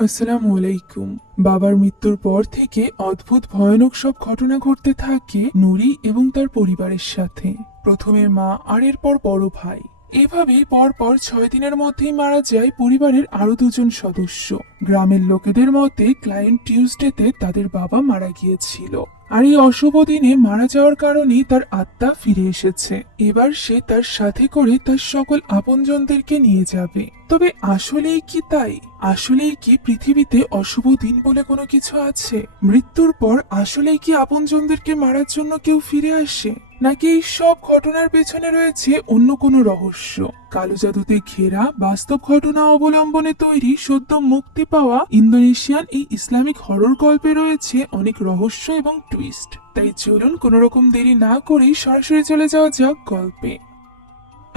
আসসালামু আলাইকুম। বাবার মৃত্যুর পর থেকে অদ্ভুত ভয়ানক সব ঘটনা ঘটতে থাকে নুরি এবং তার পরিবারের সাথে। প্রথমে মা আর এরপর বড় ভাই। এভাবেই পরপর 6 দিনের মধ্যেই মারা যায় পরিবারের আরো দুজন সদস্য। গ্রামের লোকেদের মতে ক্লায়েন্ট টিউসডেতে তাদের বাবা মারা গিয়েছিল, আর এই অশুভ দিনে মারা যাওয়ার কারণেই তার আত্মা ফিরে এসেছে। এবার সে তার সাথে করে তার সকল আপনজনদেরকে নিয়ে যাবে। তবে আসলেই কি তাই? আসলেই কি পৃথিবীতে অশুভ দিন বলে কোনো কিছু আছে? মৃত্যুর পর আসলেই কি আপনজনদেরকে মারার জন্য কেউ ফিরে আসে, নাকি এই সব ঘটনার পেছনে রয়েছে অন্য কোনো রহস্য? কালো জাদুতে ঘেরা বাস্তব ঘটনা অবলম্বনে তৈরি সদ্য মুক্তি পাওয়া ইন্দোনেশিয়ান এই ইসলামিক হরর গল্পে রয়েছে অনেক রহস্য এবং টুইস্ট। তাই চলুন কোনো রকম দেরি না করেই সরাসরি চলে যাওয়া যাক গল্পে।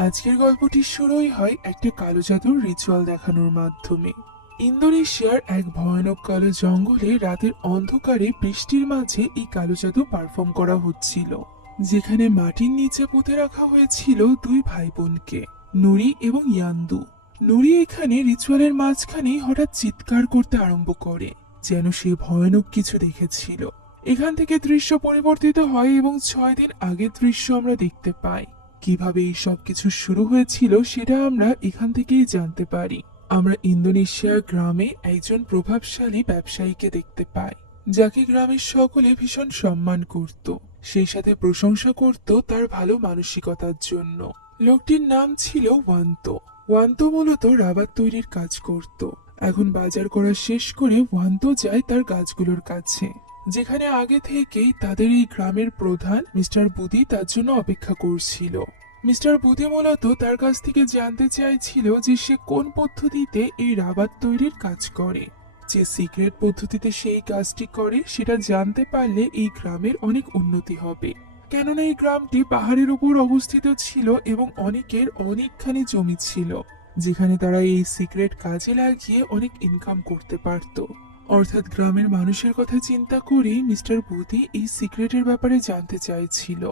আজকের গল্পটি শুরুই হয় একটা কালো জাদুর রিচুয়াল দেখানোর মাধ্যমে। ইন্দোনেশিয়ার এক ভয়ানক কালো জঙ্গলে রাতের অন্ধকারে বৃষ্টির মাঝে এই কালো জাদু পারফর্ম করা হচ্ছিল, যেখানে মাটির নিচে পুঁতে রাখা হয়েছিল দুই ভাই বোনকে, নুরি এবং ইয়ান্দু। নুরি এখানে রিচুয়ালের মাঝখানেই হঠাৎ চিৎকার করতে আরম্ভ করে, যেন সে ভয়ানক কিছু দেখেছিল। এখান থেকে দৃশ্য পরিবর্তিত হয় এবং 6 দিন আগের দৃশ্য আমরা দেখতে পাই। কিভাবে এই সব কিছু শুরু হয়েছিল সেটা আমরা এখান থেকেই জানতে পারি। আমরা ইন্দোনেশিয়ার গ্রামে একজন প্রভাবশালী ব্যবসায়ীকে দেখতে পাই, যাকে গ্রামের সকলে ভীষণ সম্মান করত, সেই সাথে প্রশংসা করত তার ভালো মানসিকতার জন্য। লোকটির নাম ছিল ওয়ান্তো। ওয়ান্তো মূলত রাবার তৈরির কাজ করত। এখন বাজার করা শেষ করে ওয়ান্তো যায় তার গাছগুলোর কাছে, যেখানে আগে থেকেই তাদের এই গ্রামের প্রধান মিস্টার বুদি তার জন্য অপেক্ষা করছিল। মিস্টার বুদি মূলত তার কাছ থেকে জানতে চাইছিল যে সে কোন পদ্ধতিতে এই রাবার তৈরির কাজ করে। যে সিক্রেট পদ্ধতিতে সে এই কাজটি করে সেটা জানতে পারলে এই গ্রামের অনেক উন্নতি হবে, কেননা এই গ্রামটি পাহাড়ের উপর অবস্থিত ছিল এবং অনেকের অনেকখানি জমি ছিল, যেখানে তারা এই সিক্রেট কাজে লাগিয়ে অনেক ইনকাম করতে পারত। অর্থাৎ গ্রামের মানুষের কথা চিন্তা করেই মিস্টার বুদি এই সিক্রেটের ব্যাপারে জানতে চাইছিল।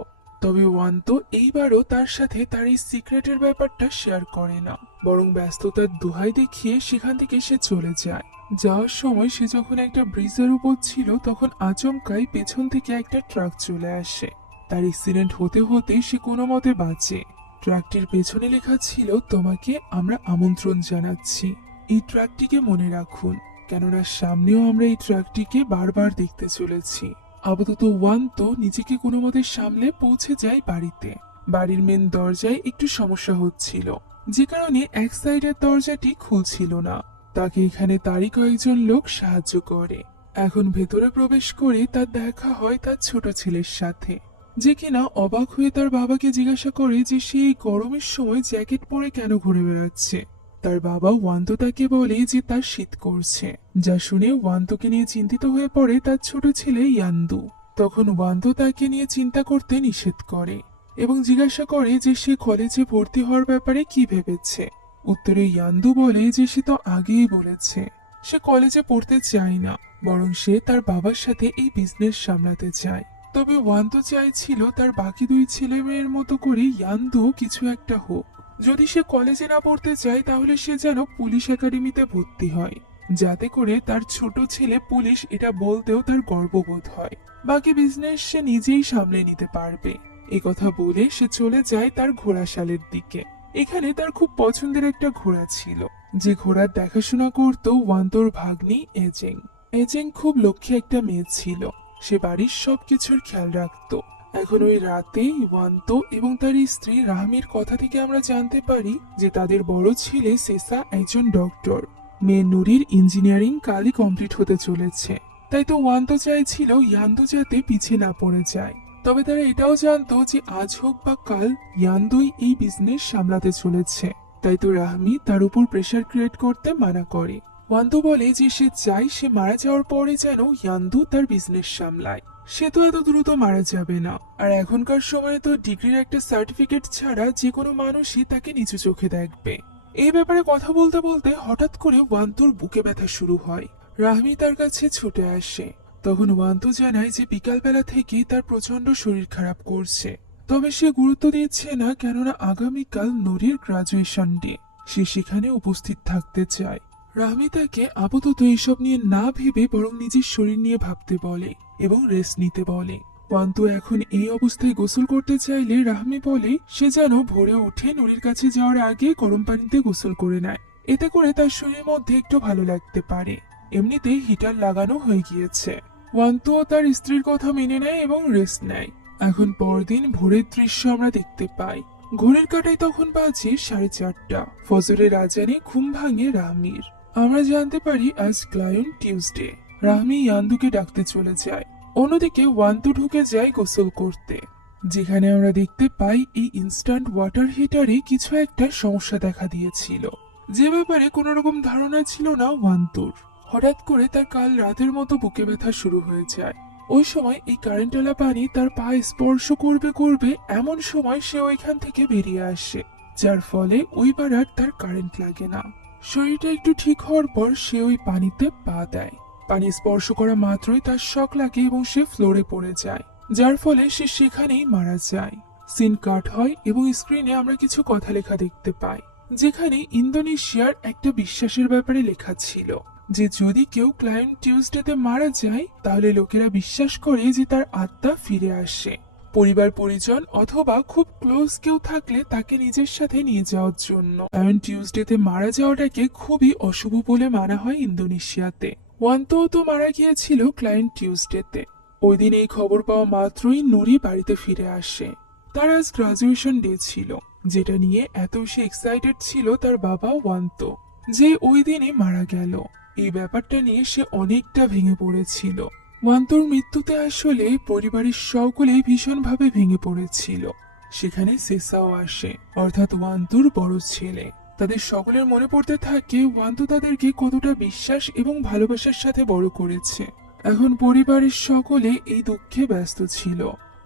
তবে ওয়ান্তো এইবারও তার সাথে তার এই সিক্রেটের ব্যাপারটা শেয়ার করে না, বরং ব্যস্ততার দোহাই দেখিয়ে সেখান থেকে সে চলে যায়। যাওয়ার সময় সে যখন একটা ব্রিজের উপর ছিল, তখন আচমকাই পেছন থেকে একটা ট্রাক চলে আসে। তার অ্যাক্সিডেন্ট হতে হতে সে কোনো মতে বাঁচে। ট্রাকটির পেছনে লেখা ছিল, তোমাকে আমরা আমন্ত্রণ জানাচ্ছি, এই ট্রাকটিকে মনে রাখুন, কেননা সামনেও আমরা এই ট্রাকটিকে বারবার দেখতে চলেছি। আপাতত ওয়ান্তো নিজেকে কোনো মতে সামলে পৌঁছে যায় বাড়িতে। বাড়ির মেন দরজায় একটু সমস্যা হচ্ছিল, যে কারণে এক সাইডের দরজাটি খুলছিল না। তাকে এখানে তারই কয়েকজন লোক সাহায্য করে। এখন ভেতরে প্রবেশ করে তার দেখা হয় তার ছোট ছেলের সাথে, যে কিনা অবাক হয়ে তার বাবাকে জিজ্ঞাসা করে যে সে এই গরমের সময় জ্যাকেট পরে কেন ঘুরে বেড়াচ্ছে। তার বাবা ওয়ান্তো তাকে বলে যে তার শীত করছে, যা শুনে ওয়ান্তোকে নিয়ে চিন্তিত হয়ে পড়ে তার ছোট ছেলে ইয়ান্দু। তখন ওয়ান্তো তাকে নিয়ে চিন্তা করতে নিষেধ করে এবং জিজ্ঞাসা করে যে সে কলেজে ভর্তি হওয়ার ব্যাপারে কি ভেবেছে। উত্তরে ইয়ান্দু বলে যে সে তো আগেই বলেছে সে কলেজে পড়তে চায় না, বরং সে তার বাবার সাথে এই বিজনেস সামলাতে চায়। তবে ওয়ান্তো চাইছিল তার বাকি দুই ছেলে মেয়ের মতো করে ইয়ান্দু কিছু একটা হোক। যদি সে কলেজে না পড়তে চায় তাহলে সে যেন পুলিশ একাডেমিতে ভর্তি হয়, যাতে করে তার ছোট ছেলে পুলিশ এটা বলতেও তার গর্ববোধ হয়। বাকি বিজনেস সে নিজেই সামলে নিতে পারবে। এই কথা বলে সে চলে যায় তার ঘোড়াশালের দিকে। এখানে তার খুব পছন্দের একটা ঘোড়া ছিল, যে ঘোড়ার দেখাশোনা করত ওয়ান্তোর ভাগ্নি এজেং। এজেং খুব লক্ষ্মী একটা মেয়ে ছিল, সে বাড়ির সবকিছুর খেয়াল রাখতো। এখন ওই রাতে ওয়ান্তো এবং তার স্ত্রী রাহমির কথা থেকে আমরা জানতে পারি যে তাদের বড় ছেলে সেসা একজন ডক্টর, মেয়ে নুরির ইঞ্জিনিয়ারিং কালই কমপ্লিট হতে চলেছে। তাই তো ওয়ান্তো চাইছিল ইয়ান্দু যাতে পিছিয়ে না পড়ে যায়। তবে তারা এটাও জানতো যে আজ হোক বা কাল ইয়ান্দুই এই বিজনেস সামলাতে চলেছে। তাই তো রাহমি তার উপর প্রেসার ক্রিয়েট করতে মানা করে। ওয়ান্তো বলে যে সে চাই সে মারা যাওয়ার পরে যেন ইয়ান্দু তার বিজনেস সামলায়। সে তো এত দ্রুত মারা যাবে না, আর এখনকার সময়ে তো ডিগ্রির একটা সার্টিফিকেট ছাড়া যে কোনো মানুষই তাকে নিচু চোখে দেখবে। এই ব্যাপারে কথা বলতে বলতে হঠাৎ করে ওয়ান্তোর বুকে ব্যথা শুরু হয়। রাহমি তার কাছে ছুটে আসে। তখন ওয়ান্তো জানায় যে বিকালবেলা থেকে তার প্রচন্ড শরীর খারাপ করছে। তবে সে গুরুত্ব দিচ্ছে না, কেননা আগামীকাল নুরির গ্রাজুয়েশন ডে, সে সেখানে উপস্থিত থাকতে চায়। রাহমি তাকে আপাতত এইসব নিয়ে না ভেবে বরং নিজের শরীর নিয়ে ভাবতে বলে এবং রেস্ট নিতে বলে। ওয়ান্তু এখন এই অবস্থায় গোসল করতে চাইলে রাহমি বলে সে যেন ভোরে উঠে নুরির কাছে যাওয়ার আগে গরম পানিতে গোসল করে নেয়, এতে করে তার শরীরের মধ্যে একটু ভালো লাগতে পারে। এমনিতেই হিটার লাগানো হয়ে গিয়েছে। ওয়ান্তুও তার স্ত্রীর কথা মেনে নেয় এবং রেস্ট নেয়। এখন পরদিন ভোরের দৃশ্য আমরা দেখতে পাই। ঘড়ির কাঁটায় তখন বাজে 4:30। ফজরের আজানে ঘুম ভাঙে রাহমির। আমরা জানতে পারি আজ ক্লায়েন্ট টিউসডে। রাহমি ইয়ান্দুকে ডাকতে চলে যায়। অন্যদিকে ওয়ান্তু ঢুকে যায় গোসল করতে, যেখানে আমরা দেখতে পাই এই ইনস্ট্যান্ট ওয়াটার হিটারে কিছু একটা সমস্যা দেখা দিয়েছিল, যে ব্যাপারে কোনো রকম ধারণা ছিল না ওয়ান্তুর। হঠাৎ করে তার কাল রাতের মতো বুকে ব্যথা শুরু হয়ে যায়। ওই সময় এই কারেন্টওয়ালা পানি তার পা স্পর্শ করবে করবে এমন সময় সে ওইখান থেকে বেরিয়ে আসে, যার ফলে ওইবার আর তার কারেন্ট লাগে না। শরীরটা একটু ঠিক হওয়ার পর সে ওই পানিতে পা দেয়। পানি স্পর্শ করা মাত্রই তার শক লাগে এবং সে ফ্লোরে পড়ে যায়, যার ফলে সে সেখানেই মারা যায়। সিন কাট হয় এবং স্ক্রিনে আমরা কিছু কথা লেখা দেখতে পাই, যেখানে ইন্দোনেশিয়ার একটা বিশ্বাসের ব্যাপারে লেখা ছিল যে যদি কেউ ক্লায়েন্ট টিউসডেতে মারা যায় তাহলে লোকেরা বিশ্বাস করে যে তার আত্মা ফিরে আসে। পরিবার পরিজন অথবা খুব ক্লোজ কেউ থাকলে তাকে নিজের সাথে নিয়ে যাওয়ার জন্য। ক্লায়েন্ট টিউসডেতে মারা যাওয়াটাকে খুবই অশুভ বলে মানা হয় ইন্দোনেশিয়াতে। ওয়ান্তুও তো মারা গিয়েছিল ক্লায়েন্ট টিউসডেতে। ওই দিন এই খবর পাওয়া মাত্রই নুরি বাড়িতে ফিরে আসে। তার আজ গ্রাজুয়েশন ডে ছিল, যেটা নিয়ে এত বেশি এক্সাইটেড ছিল তার বাবা ওয়ান্তু, যে ওই দিনে মারা গেল। এই ব্যাপারটা নিয়ে সে অনেকটা ভেঙে পড়েছিল। ওয়ান্তুর মৃত্যুতে আসলে পরিবারের সকলেই ভীষণভাবে ভেঙে পড়েছিল। সেখানে সেসাও আসে, অর্থাৎ ওয়ান্তুর বড় ছেলে। তাদের সকলের মনে পড়তে থাকে ওয়ান্তু তাদেরকে কতটা বিশ্বাস এবং ভালোবাসার সাথে বড় করেছে। এখন পরিবারের সকলে এই দুঃখে ব্যস্ত ছিল।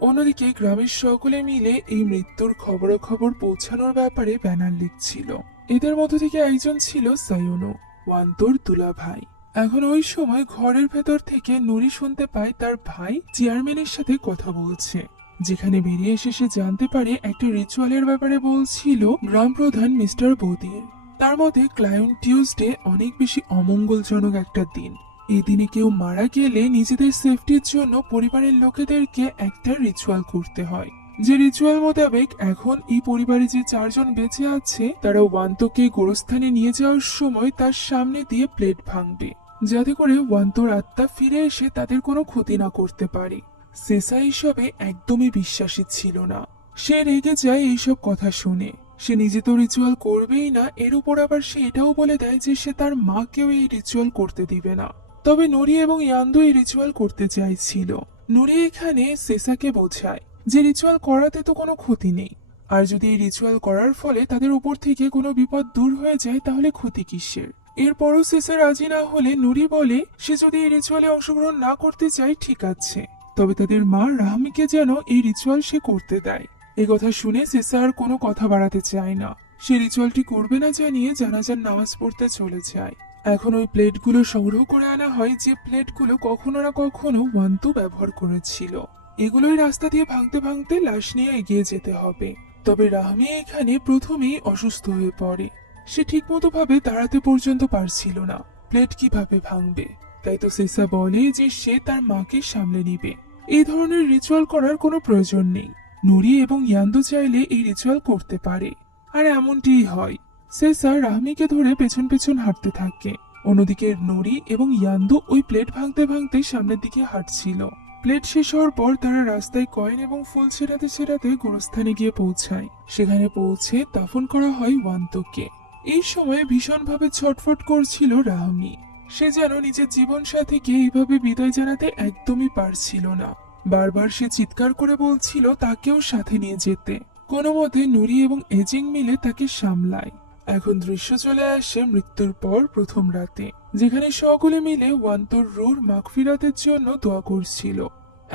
অন্যদিকে গ্রামের সকলে মিলে এই মৃত্যুর খবরাখবর পৌঁছানোর ব্যাপারে ব্যানার লিখছিল। এদের মধ্য থেকে একজন ছিল সায়োনো, ওয়ান্তুর দুলা ভাই। এখন ওই সময় ঘরের ভেতর থেকে নুরি শুনতে পায় তার ভাই চেয়ারম্যানের সাথে কথা বলছে, যেখানে বেরিয়ে এসে সে জানতে পারে একটা রিচুয়ালের ব্যাপারে বলছিল গ্রাম প্রধান মিস্টার বদির। তার মতে ক্লায়েন্ট টিউসডে অনেক বেশি অমঙ্গলজনক একটা দিন। এই দিনে কেউ মারা গেলে নিজেদের সেফটির জন্য পরিবারের লোকেদেরকে একটা রিচুয়াল করতে হয়, যে রিচুয়াল মোতাবেক এখন এই পরিবারে যে 4 জন বেঁচে আছে তারা ওয়ান্তকে গোরস্থানে নিয়ে যাওয়ার সময় তার সামনে দিয়ে প্লেট ভাঙবে, যাতে করে ওয়ান্তর আত্মা ফিরে এসে তাদের কোনো ক্ষতি না করতে পারে। সেসা এইসবে একদমই বিশ্বাসী ছিল না। সে রেগে যায় এইসব কথা শুনে। সে নিজে তো রিচুয়াল করবেই না, এর উপর আবার সে এটাও বলে দেয় যে সে তার মাকেও এই রিচুয়াল করতে দিবে না। তবে নুরি এবং ইয়ান্দু এই রিচুয়াল করতে চাইছিল। নুরি এখানে সেসাকে বোঝায় যে রিচুয়াল করাতে তো কোনো ক্ষতি নেই, আর যদি এই রিচুয়াল করার ফলে তাদের উপর থেকে কোনো বিপদ দূর হয়ে যায় তাহলে ক্ষতি কিসের। এরপরও সেসা রাজি না হলে নুরি বলে সে যদি এই রিচুয়ালে অংশগ্রহণ না করতে চায় ঠিক আছে, তবে তাদের মা রাহমিকে যেন এই রিচুয়াল সে করতে দেয়। এই কথা শুনে সেসা আর কোনো কথা বাড়াতে চায় না। সে রিচুয়ালটি করবে না জানিয়ে জানাজার নামাজ পড়তে চলে যায়। এখন ওই প্লেটগুলো সংগ্রহ করে আনা হয়, যে প্লেটগুলো কখনো না কখনো ওয়ান্তু ব্যবহার করেছিল। এগুলোই রাস্তা দিয়ে ভাঙতে ভাঙতে লাশ নিয়ে এগিয়ে যেতে হবে। তবে রাহমি এখানে প্রথমেই অসুস্থ হয়ে পড়ে। সে ঠিকমতো ভাবে দাঁড়াতে পর্যন্ত পারছিল না, প্লেট কিভাবে ভাঙবে। তাই তো সেসা বলে যে সে তার মাকে সামলে নিবে। এই ধরনের রিচুয়াল করার কোনো প্রয়োজন নেই। নুরি এবং ইয়ান্দু চাইলে এই রিচুয়াল করতে পারে, আর এমনটিই হয়। সেসা রাহমিকে ধরে পেছন পেছন হাঁটতে থাকে। অন্যদিকে নুরি এবং ইয়ান্দু ওই প্লেট ভাঙতে ভাঙতে সামনের দিকে হাঁটছিল। প্লেট শেষ হওয়ার পর তারা রাস্তায় কয়েন এবং ফুল ছেটাতে ছেটাতে গোরস্থানে গিয়ে পৌঁছায়। সেখানে পৌঁছে দাফন করা হয় ওয়ান্তকে। এই সময় ভীষণভাবে ছটফট করছিল রাহমি। সে যেন নিজের জীবন সাথীকে এইভাবে বিদায় জানাতে একদমই পারছিল না। বারবার সে চিৎকার করে বলছিল তাকেও সাথে নিয়ে যেতে। কোনো মতে নুরি এবং এজিং মিলে তাকে সামলায়। এখন দৃশ্য চলে আসে মৃত্যুর পর প্রথম রাতে, যেখানে সকলে মিলে ওয়ান্তর রুর মাগফিরাতের জন্য দোয়া করছিল।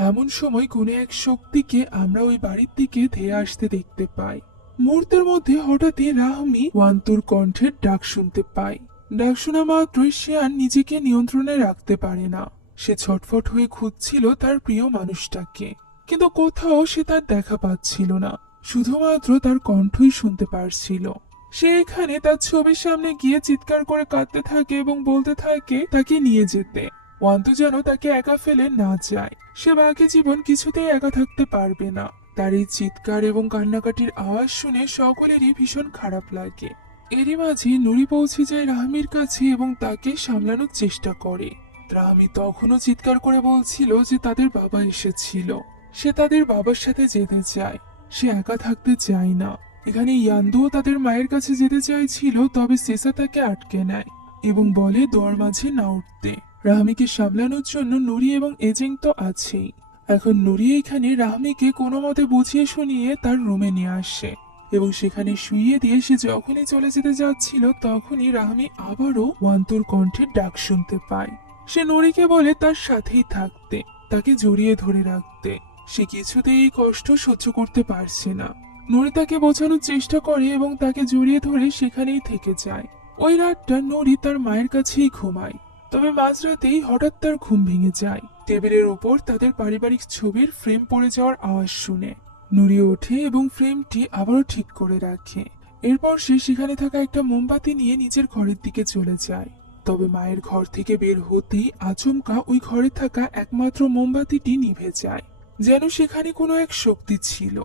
এমন সময় কোনো এক শক্তিকে আমরা ওই বাড়ির দিকে ধেয়ে আসতে দেখতে পাই। মুহূর্তের মধ্যে হঠাৎই রাহমি ওয়ান্তুর কণ্ঠের ডাক শুনতে পায়। ডাক শোনা মাত্রই সে আর নিজেকে নিয়ন্ত্রণে রাখতে পারে না। সে ছটফট হয়ে খুঁজছিল তার প্রিয় মানুষটাকে, কিন্তু কোথাও সে তার দেখা পাচ্ছিল না। শুধুমাত্র তার কণ্ঠই শুনতে পারছিল। সে এখানে তার ছবির সামনে গিয়ে চিৎকার করে কাঁদতে থাকে এবং বলতে থাকে তাকে নিয়ে যেতে। ওয়ান্তু যেন তাকে একা ফেলে না যায়, সে বাকি জীবন কিছুতেই একা থাকতে পারবে না। তার এই চিৎকার এবং কান্নাকাটির আওয়াজ শুনে সকলেরই ভীষণ খারাপ লাগে। এরই মাঝে নুরি পৌঁছে যায় রাহমির কাছে এবং তাকে সামলানোর চেষ্টা করে। রাহমি তখনও চিৎকার করে বলছিল যে তাদের বাবা এসেছিল, সে তাদের বাবার সাথে যেতে চায়, সে একা থাকতে চায় না। এখানে ইয়ান্দুও তাদের মায়ের কাছে যেতে চাইছিল, তবে সেসা তাকে আটকে নেয় এবং বলে দোয়ার মাঝে না উঠতে। রাহমিকে সামলানোর জন্য নুরি এবং এজেং তো আছেই। এখন নুরি এখানে রাহমিকে কোনো মতে বুঝিয়ে শুনিয়ে তার রুমে নিয়ে আসে এবং সেখানে শুইয়ে দিয়ে সে যখনই চলে যেতে যাচ্ছিল তখনই রাহমি আবারও ওয়ান্তুর কণ্ঠের ডাক শুনতে পায়। সে নুরিকে বলে তার সাথেই থাকতে, তাকে জড়িয়ে ধরে রাখতে। সে কিছুতেই এই কষ্ট সহ্য করতে পারছে না। নুরি তাকে বোঝানোর চেষ্টা করে এবং তাকে জড়িয়ে ধরে সেখানেই থেকে যায়। ওই রাতটা নুরি তার মায়ের কাছেই ঘুমায়, তবে মাঝরাতেই হঠাৎ তার ঘুম ভেঙে যায় টেবিলের উপর তাদের পারিবারিক ছবির ফ্রেম পড়ে যাওয়ার আওয়াজ শুনে। নুরি ওঠে এবং ফ্রেমটি আবারও ঠিক করে রাখে। এরপর সে সেখানে থাকা একটা মোমবাতি নিয়ে নিজের ঘরের দিকে চলে যায়। তবে মায়ের ঘর থেকে বের হতেই আচমকা ওই ঘরে থাকা একমাত্র মোমবাতিটি নিভে যায়, যেন সেখানে কোনো এক শক্তি ছিল।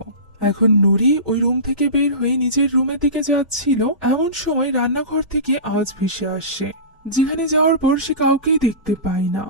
এখন নুরি ওই রুম থেকে বের হয়ে নিজের রুমের দিকে যাচ্ছিল, এমন সময় রান্নাঘর থেকে আওয়াজ ভেসে আসে, যেখানে যাওয়ার পর সে কাউকেই দেখতে পায় না।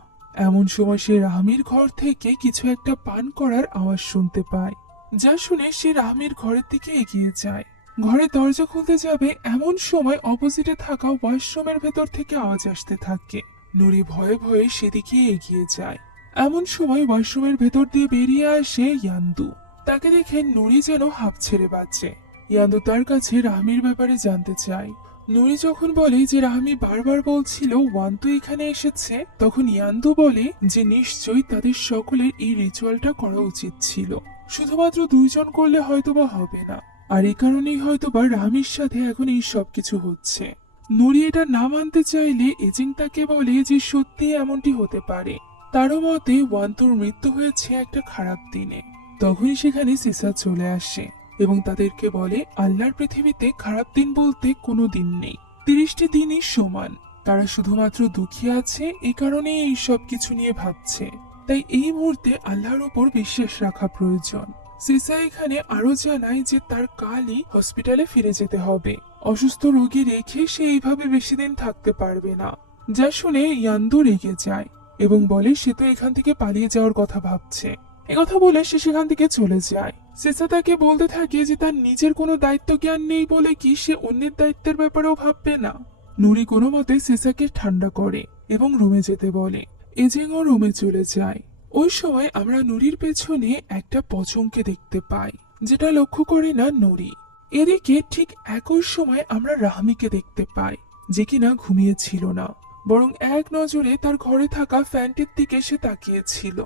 এমন সময় সে রাহমির ঘর থেকে কিছু একটা পান করার আওয়াজ শুনতে পায়, যা শুনে সে রাহমির ঘরের দিকে এগিয়ে যায়। ঘরের দরজা খুলতে যাবে এমন সময় অপোজিটে থাকা ওয়াশরুমের ভেতর থেকে আওয়াজ আসতে থাকে। নুরি ভয়ে ভয়ে সেদিকে এগিয়ে যায়। এমন সময় ওয়াশরুমের ভেতর দিয়ে বেরিয়ে আসে ইয়ান্দু। তাকে দেখে নুরি যেন হাঁপ ছেড়ে বাঁচে। ইয়ান্দু তার কাছে রাহমির ব্যাপারে জানতে চায়। নুরি যখন বলে যে রাহমি বারবার বলছিল ওয়ান্তু এখানে এসেছে, তখন ইয়ান্দু বলে যে নিশ্চয়ই তাদের সকলের এই রিচুয়ালটা করা উচিত ছিল, শুধুমাত্র দুইজন করলে হয়তোবা হবে না, আর এই কারণেই হয়তোবা রাহমির সাথে এখন এই সবকিছু হচ্ছে। নুরি এটা না মানতে চাইলে এজেং তাকে বলে যে সত্যি এমনটি হতে পারে। তারও মতে ওয়ান্তুর মৃত্যু হয়েছে একটা খারাপ দিনে। তখনই সেখানে সিসা চলে আসে এবং তাদেরকে বলে আল্লাহর পৃথিবীতে খারাপ দিন বলতে কোনো দিন নেই, 30টি দিনই সমান। তারা শুধুমাত্র দুঃখী আছে, এই কারণেই এই সব কিছু নিয়ে ভাবছে। তাই এই মুহূর্তে আল্লাহর উপর বিশ্বাস রাখা প্রয়োজন। সিসা এখানে আরো জানায় যে তার কালই হসপিটালে ফিরে যেতে হবে। অসুস্থ রোগী রেখে সে এইভাবে বেশি দিন থাকতে পারবে না। যা শুনে ইয়ান্দু রেগে যায় এবং বলে সে তো এখান থেকে পালিয়ে যাওয়ার কথা ভাবছে। একথা বলে সে সেখান থেকে চলে যায়। সেসা তাকে বলতে থাকে যে তার নিজের কোনো দায়িত্ব জ্ঞান নেই বলে কি সে অন্যের দায়িত্বের ব্যাপারেও ভাববে না। নুরি কোনো মতে সেসাকে ঠান্ডা করে এবং রুমে যেতে বলে। এজেংও রুমে চলে যায়। ওই সময় আমরা নুরির পেছনে একটা পচংকে দেখতে পাই, যেটা লক্ষ্য করে না নুরি। এদিকে ঠিক একই সময় আমরা রাহমিকে দেখতে পাই, যে কিনা ঘুমিয়েছিল না, বরং এক নজরে তার ঘরে থাকা ফ্যানটির দিকে সে তাকিয়েছিল।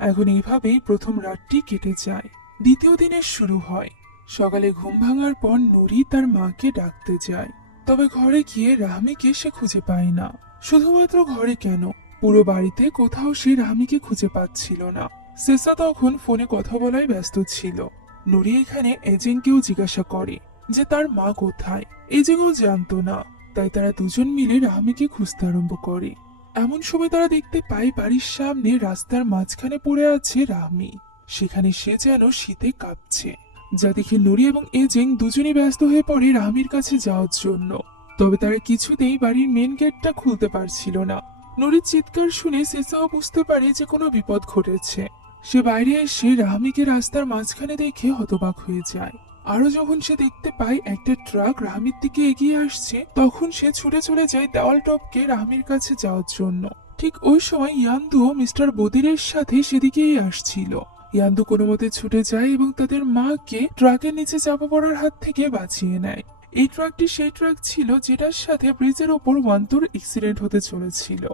এখন এইভাবেই প্রথম রাতটি কেটে যায়। দ্বিতীয় দিনের শুরু হয়। সকালে ঘুম ভাঙার পর নুরি তার মাকে ডাকতে যায়, তবে ঘরে গিয়ে রাহমিকে সে খুঁজে পায় না। শুধুমাত্র ঘরে কেন, পুরো বাড়িতে কোথাও সে রাহমিকে খুঁজে পাচ্ছিল না। সেসা তখন ফোনে কথা বলায় ব্যস্ত ছিল। নুরি এখানে এজেংকেও জিজ্ঞাসা করে যে তার মা কোথায়। এজেংও জানতো না, তাই তারা দুজন মিলে রাহমিকে খুঁজতে আরম্ভ করে। এমন সময় তারা দেখতে পায় বাড়ির সামনে রাস্তার মাঝখানে পড়ে আছে রাহমি। সেখানে সে যেন শীতে কাঁপছে, যা দেখে নুরি এবং এজেং দুজনেই ব্যস্ত হয়ে পড়ে রাহমির কাছে যাওয়ার জন্য। তবে তারা কিছুতেই বাড়ির মেন গেটটা খুলতে পারছিল না। নুরির চিৎকার শুনে সেসাও বুঝতে পারে যে কোনো বিপদ ঘটেছে। সে বাইরে এসে রাহমিকে রাস্তার মাঝখানে দেখে হতবাক হয়ে যায়। আরো যখন সে দেখতে পায় একটা ট্রাক রাহমির দিকে এগিয়ে আসছে, তখন সে ছুটে চলে যায় দেওয়াল টপকে রাহমির কাছে যাওয়ার জন্য। ঠিক ওই সময় ইয়ান্দুও মিস্টার বদিরের সাথে সেদিকেই আসছিল। ইয়ান্দু কোনো মতে ছুটে যায় এবং তাদের মাকে ট্রাকের নিচে চাপা পড়ার হাত থেকে বাঁচিয়ে নেয়। এই ট্রাকটি সেই ট্রাক ছিল যেটার সাথে ব্রিজের ওপর ওয়ান্তুর অ্যাক্সিডেন্ট হতে চলেছিল।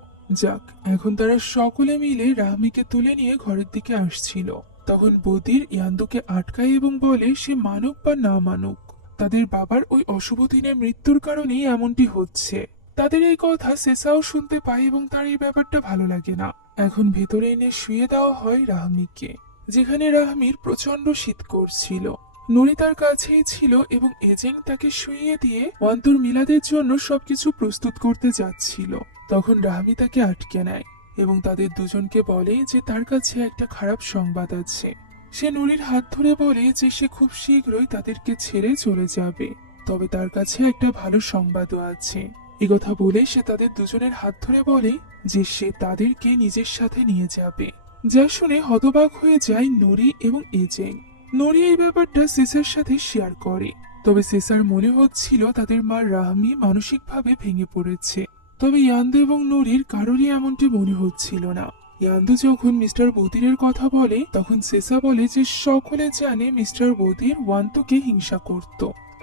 যাক, এখন তারা সকলে মিলে রাহমিকে তুলে নিয়ে ঘরের দিকে আসছিল। তখন বদির ইয়ান্দুকে আটকায় এবং বলে সে মানুক বা না মানুক, তাদের বাবার ওই অশুভ দিনে মৃত্যুর কারণেই এমনটি হচ্ছে। তাদের এই কথা সেসাও শুনতে পায় এবং তার এই ব্যাপারটা ভালো লাগে না। এখন ভেতরে এনে শুয়ে দেওয়া হয় রাহমিকে, যেখানে রাহমির প্রচন্ড শীত করছিল। নুরি তার কাছেই ছিল এবং এজেং তাকে শুইয়ে দিয়ে ওয়ান্তুর মিলাদের জন্য সবকিছু প্রস্তুত করতে যাচ্ছিল। তখন রাহমি তাকে আটকে নেয় এবং তাদের দুজনকে বলে যে তার কাছে একটা খারাপ সংবাদ আছে। সে নুরির হাত ধরে বলে যে সে খুব শীঘ্রই তাদেরকে ছেড়ে চলে যাবে, তবে তার কাছে একটা ভালো সংবাদও আছে। একথা বলে সে তাদের দুজনের হাত ধরে বলে যে সে তাদেরকে নিজের সাথে নিয়ে যাবে। যা শুনে হতবাক হয়ে যায় নুরি এবং এজেং। নুরি এই ব্যাপারটা সিসার সাথে শেয়ার করে, তবে সিসার মনে হচ্ছিল তাদের মা রাহমি মানসিকভাবে ভেঙে পড়েছে। তবে ইয়ান্দু এবং নুরির কারোরই এমনটি মনে হচ্ছিল না। ইয়ান্দু যখন মিস্টার বদিরের কথা বলে তখন সেসা বলে যে সকলে জানে মিস্টার বদির ওয়ান্তুকে হিংসা করত,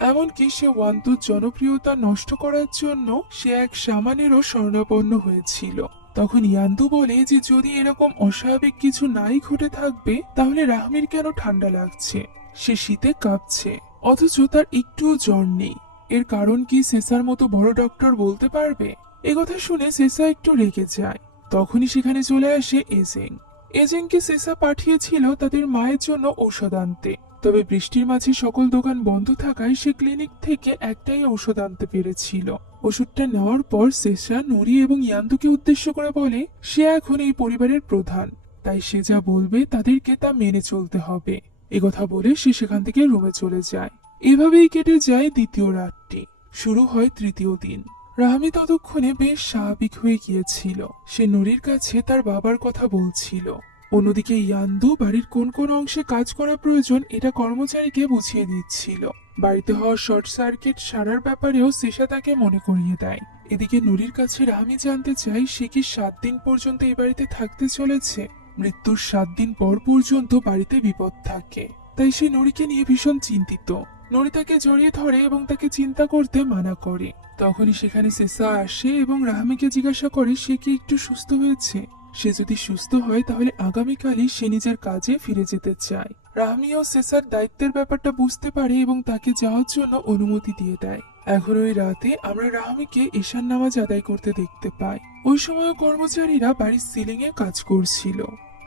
এমনকি সে ওয়ান্তুর জনপ্রিয়তা নষ্ট করার জন্য সে এক সামানেরও শরণাপন্ন হয়েছিল। তখন ইয়ান্দু বলে যে যদি এরকম অস্বাভাবিক কিছু নাই ঘটে থাকবে তাহলে রাহমির কেন ঠান্ডা লাগছে, সে শীতে কাঁপছে অথচ তার একটুও জ্বর নেই। এর কারণ কি সেসার মতো বড় ডক্টর বলতে পারবে? একথা শুনে সেসা একটু রেগে যায়। তখনই সেখানে চলে আসে এজেং। এজেংকে সেসা পাঠিয়েছিল তাদের মায়ের জন্য ঔষধ আনতে, তবে বৃষ্টির মাঝে সকল দোকান বন্ধ থাকায় সে ক্লিনিক থেকে একটাই ঔষধ আনতে পেরেছিল। ওষুধটা নেওয়ার পর সেসা নুরি এবং ইয়ান্দুকে উদ্দেশ্য করে বলে সে এখন এই পরিবারের প্রধান, তাই সে যা বলবে তাদেরকে তা মেনে চলতে হবে। একথা বলে সে সেখান থেকে রুমে চলে যায়। এভাবেই কেটে যায় দ্বিতীয় রাতটি। শুরু হয় তৃতীয় দিন। রাহমি ততক্ষণে বেশ স্বাভাবিক হয়ে গিয়েছিল। সে নুরির কাছে তার বাবার কথা বলছিল। অন্যদিকে ইয়ান্দু বাড়ির কোন কোন অংশে কাজ করা প্রয়োজন এটা কর্মচারীকে বুঝিয়ে দিচ্ছিল। বাড়িতে হওয়া শর্ট সার্কিট সারার ব্যাপারেও সেসা তাকে মনে করিয়ে দেয়। এদিকে নুরির কাছে রাহমি জানতে চাই সে কি 7 দিন পর্যন্ত এই বাড়িতে থাকতে চলেছে। মৃত্যুর 7 দিন পর পর্যন্ত বাড়িতে বিপদ থাকে, তাই সে নুরিকে নিয়ে ভীষণ চিন্তিত। নুরি তাকে জড়িয়ে ধরে এবং তাকে চিন্তা করতে মানা করে। তখনই সেখানে সেসা আসে এবং রাহমিকে জিজ্ঞাসা করে সে কি একটু সুস্থ হয়েছে। সে যদি সুস্থ হয় তাহলে আগামীকালই সে নিজের কাজে ফিরে যেতে চায়। রাহমি ও সেসার দায়িত্বের ব্যাপারটা বুঝতে পারে এবং তাকে যাওয়ার জন্য অনুমতি দিয়ে দেয়। এখন ওই রাতে আমরা রাহমিকে ঈশান নামাজ আদায় করতে দেখতে পাই। ওই সময় কর্মচারীরা বাড়ির সিলিং এ কাজ করছিল।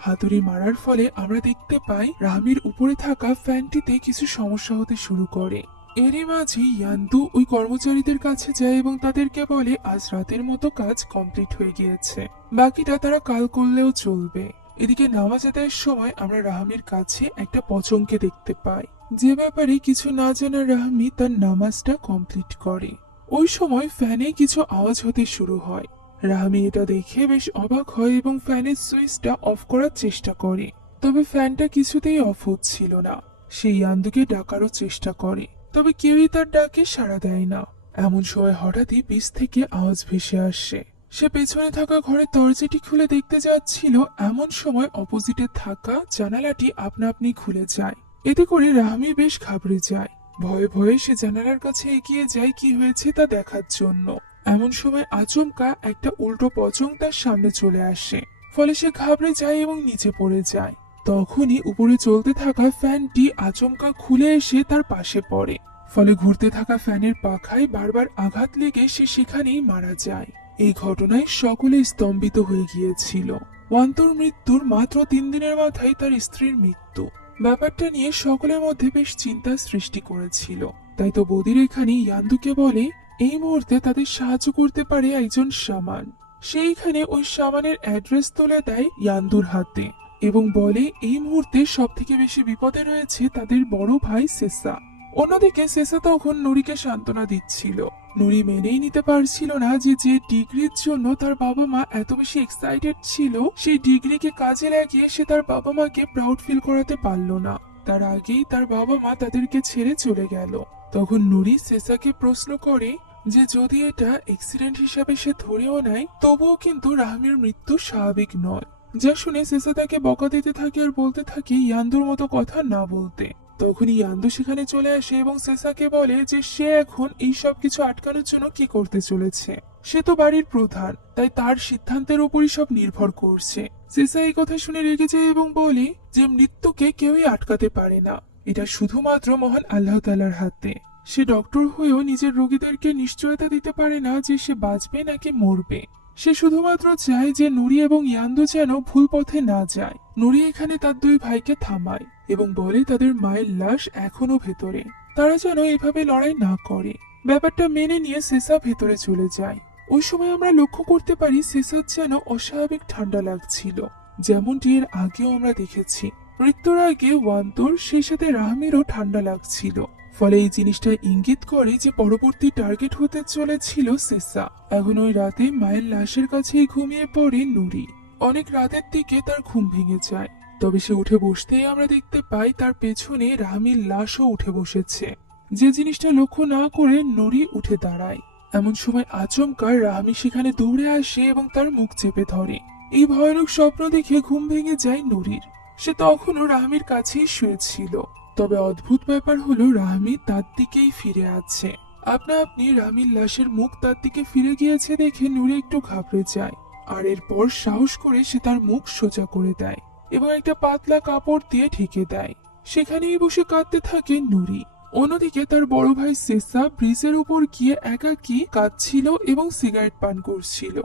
হাতুড়ি মারার ফলে আমরা দেখতে পাই রাহমির উপরে থাকা ফ্যানটিতে কিছু সমস্যা হতে শুরু করে। এরই মাঝে ইয়ান্দু ওই কর্মচারীদের কাছে যায় এবং তাদেরকে বলে আজ রাতের মতো কাজ কমপ্লিট হয়ে গিয়েছে, বাকিটা তারা কাল করলেও চলবে। এদিকে নামাজ আদায়ের সময় আমরা রাহমির কাছে একটা পচংকে দেখতে পাই, যে ব্যাপারে কিছু না জানা রাহমি তার নামাজটা কমপ্লিট করে। ওই সময় ফ্যানে কিছু আওয়াজ হতে শুরু হয়। রাহমি এটা দেখে বেশ অবাক হয় এবং ফ্যানের সুইচটা অফ করার চেষ্টা করে, তবে ফ্যানটা কিছুতেই অফ হচ্ছিল না। সে ইয়ান্দুকে ডাকারও চেষ্টা করে, তবে কেউই তার ডাকে সাড়া দেয় না। এমন সময় হঠাৎই পিছ থেকে আওয়াজ ভেসে আসে। সে পেছনে থাকা ঘরের দরজাটি খুলে দেখতে যাচ্ছিল, এমন সময় অপোজিটে থাকা জানালাটি আপনা আপনি খুলে যায়। এতে করে রাহমি বেশ ঘাবড়ে যায়। ভয়ে ভয়ে সে জানালার কাছে এগিয়ে যায় কি হয়েছে তা দেখার জন্য। এমন সময় আচমকা একটা উল্টো পচং তার সামনে চলে আসে, ফলে সে ঘাবড়ে যায় এবং নিচে পড়ে যায়। তখনই উপরে চলতে থাকা ফ্যানটি আচমকা খুলে এসে তার পাশে পড়ে, ফলে ঘুরতে থাকা ফ্যানের পাখায় বারবার আঘাত লেগে সে সেখানেই মারা যায়। এই ঘটনায় সকলে স্তম্ভিত হয়ে গিয়েছিল। ওয়ান্তুর মৃত্যুর মাত্র 3 দিনের মাথায় তার স্ত্রীর মৃত্যু। ব্যাপারটা নিয়ে সকলের মধ্যে বেশ চিন্তার সৃষ্টি করেছিল। তাই তো বদির এখানে ইয়ান্দুকে বলে এই মুহূর্তে তাদের সাহায্য করতে পারে একজন শামান। সেইখানে ওই শামানের অ্যাড্রেস তুলে দেয় ইয়ান্দুর হাতে এবং বলে এই মুহূর্তে সব থেকে বেশি বিপদে রয়েছে তাদের বড় ভাই সেসা। অন্যদিকে সেসা তখন নুরিকে সান্ত্বনা দিচ্ছিল। নুরি মেনেই নিতে পারছিল না যে ডিগ্রির জন্য তার বাবা মা এত বেশি এক্সাইটেড ছিল, সেই ডিগ্রিকে কাজে লাগিয়ে সে তার বাবা মাকে প্রাউড ফিল করাতে পারল না। তার আগেই তার বাবা মা তাদেরকে ছেড়ে চলে গেল। তখন নুরি সেসাকে প্রশ্ন করে যে যদি এটা অ্যাক্সিডেন্ট হিসাবে সে ধরেও নেয় তবুও কিন্তু রাহমির মৃত্যু স্বাভাবিক নয়। যা শুনে সেসা তাকে বকা দিতে থাকে আর বলতে থাকে ইয়ান্দুর মতো কথা না বলতে। তখনই ইয়ান্দু সেখানে চলে আসে এবং সেসাকে বলে যে সে এখন এই সব কিছু আটকানোর জন্য কি করতে চলেছে। সে তো বাড়ির প্রধান, তাই তার সিদ্ধান্তের উপরই সব নির্ভর করছে। সেসা এই কথা শুনে রেগে যায় এবং বলে যে মৃত্যুকে কেউই আটকাতে পারে না, এটা শুধুমাত্র মহান আল্লাহ তাআলার হাতে। সে ডক্টর হয়েও নিজের রোগীদেরকে নিশ্চয়তা দিতে পারে না যে সে বাঁচবে নাকি মরবে। সে শুধুমাত্র চায় যে নুরি এবং ইয়ান্দু যেন ভুল পথে না যায়। নুরি এখানে তার দুই ভাইকে থামায় এবং বলে তাদের মায়ের লাশ এখনো ভেতরে, তারা যেন এভাবে লড়াই না করে। ব্যাপারটা মেনে নিয়ে সেসা ভেতরে চলে যায়। ওই সময় আমরা লক্ষ্য করতে পারি সেসার যেন অস্বাভাবিক ঠান্ডা লাগছিল, যেমনটি এর আগেও আমরা দেখেছি। মৃত্যুর আগে ওয়ান্তর সেই সাথে রাহমিরও ঠান্ডা লাগছিল, ফলে এই জিনিসটা ইঙ্গিত করে যে পরবর্তী টার্গেট হতে চলেছিল সেসা। এখন ওই রাতে মায়ের লাশের কাছেই ঘুমিয়ে পড়ে নুরি। অনেক রাতের দিকে তার ঘুম ভেঙে যায়, তবে সে উঠে বসতেই আমরা দেখতে পাই তার পেছনে রাহমির লাশও উঠে বসেছে। যে জিনিসটা লক্ষ্য না করে নুরি উঠে দাঁড়ায়। এমন সময় আচমকা রাহমি সেখানে দৌড়ে আসে এবং তার মুখ চেপে ধরে। এই ভয়ানক স্বপ্ন দেখে ঘুম ভেঙে যায় নুরির। সে তখনও রাহমির কাছেই শুয়েছিল, তবে অদ্ভুত ব্যাপার হলো রাহমি তার দিকেই ফিরে আছে। আপনা আপনি রাহমির লাশের মুখ তার দিকে ফিরে গিয়েছে দেখে নুরি একটু ঘাবড়ে যায়, আর এরপর সাহস করে সে তার মুখ সোজা করে দেয় এবং একটা পাতলা কাপড় দিয়ে ঢেকে দেয়। সেখানেই বসে কাঁদতে থাকে নুরি। অন্যদিকে তার বড় ভাই সেসা ব্রিজের উপর গিয়ে একাকী কাঁদছিল এবং সিগারেট পান করছিল।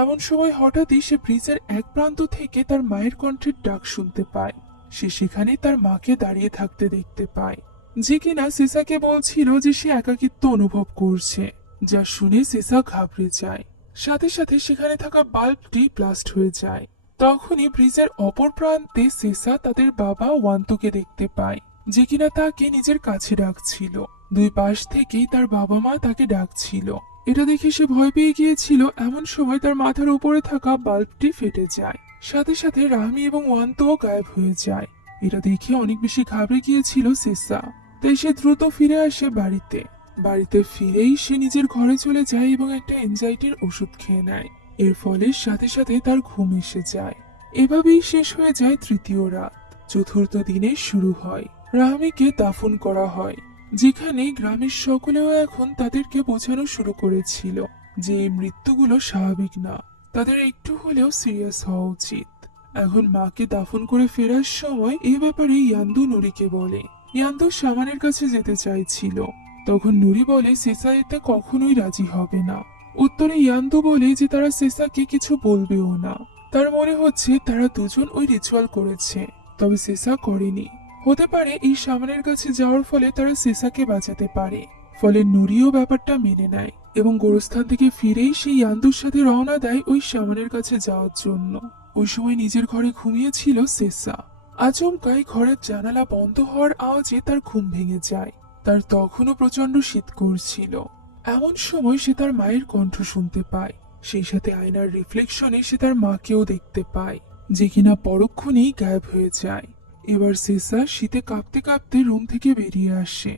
এমন সময় হঠাৎই সে ব্রিজের এক প্রান্ত থেকে তার মায়ের কণ্ঠের ডাক শুনতে পায়। সে সেখানে তার মাকে দাঁড়িয়ে থাকতে দেখতে পায়, যে কিনা সেসাকে বলছিল যে সে একাকিত্ব অনুভব করছে। যা শুনে সেসা ঘাবড়ে যায়। সাথে সাথে সেখানে থাকা বাল্বটি ব্লাস্ট হয়ে যায়। তখনই ব্রিজের অপর প্রান্তে সেসা তাদের বাবা ওয়ান্তকে দেখতে পায়, যে কিনা তাকে নিজের কাছে ডাকছিল। দুই পাশ থেকেই তার বাবা মা তাকে ডাকছিল। এটা দেখে সে ভয় পেয়ে গিয়েছিল। এমন সময় তার মাথার উপরে থাকা বাল্বটি ফেটে যায়। সাথে সাথে রাহমি এবং ওয়ান্তও গায়েব হয়ে যায়। এটা দেখে অনেক বেশি ঘাবড়ে গিয়েছিল সেসা, তাই সে দ্রুত ফিরে আসে বাড়িতে। বাড়িতে ফিরেই সে নিজের ঘরে চলে যায় এবং একটা এনজাইটির ওষুধ খেয়ে নেয়। এর ফলে সাথে সাথে তার ঘুম এসে যায়। এভাবেই শেষ হয়ে যায় তৃতীয় রাত। চতুর্থ দিনে শুরু হয়। রাহমিকে দাফন করা হয়, যেখানে গ্রামের সকলেও এখন তাদেরকে বোঝানো শুরু করেছিল যে এই মৃত্যুগুলো স্বাভাবিক না, তাদের একটু হলেও সিরিয়াস হওয়া উচিত। এখন মাকে দাফন করে ফেরার সময় এই ব্যাপারে ইয়ান্দু নুরিকে বলে। ইয়ান্দু সামানের কাছে যেতে চাইছিল, তখন নুরি বলে সেসা এতে কখনোই রাজি হবে না। উত্তরে ইয়ান্দু বলে যে তারা সেসাকে কিছু বলবেও না। তার মনে হচ্ছে তারা দুজন ওই রিচুয়াল করেছে, তবে সেসা করেনি। হতে পারে এই সামানের কাছে যাওয়ার ফলে তারা সেসাকে বাঁচাতে পারে। ফলে নুরিও ব্যাপারটা মেনে নেয় এবং গোরস্থান থেকে ফিরেই সেই ইয়ান্দুর সাথে রওনা দেয় ওই সামানের কাছে যাওয়ার জন্য। ওই সময় নিজের ঘরে ঘুমিয়েছিল সেসা। আচমকাই ঘরের জানালা বন্ধ হওয়ার আওয়াজে তার ঘুম ভেঙে যায়। তার তখনও প্রচন্ড শীত করছিল। এমন সময় সে তার মায়ের কণ্ঠ শুনতে পায়। সেই সাথে আয়নার রিফ্লেকশনে সে তার মাকেও দেখতে পায়, যে কিনা পরক্ষণেই গায়েব হয়ে যায়। এবার সেসা শীতে কাঁপতে কাঁপতে রুম থেকে বেরিয়ে আসে।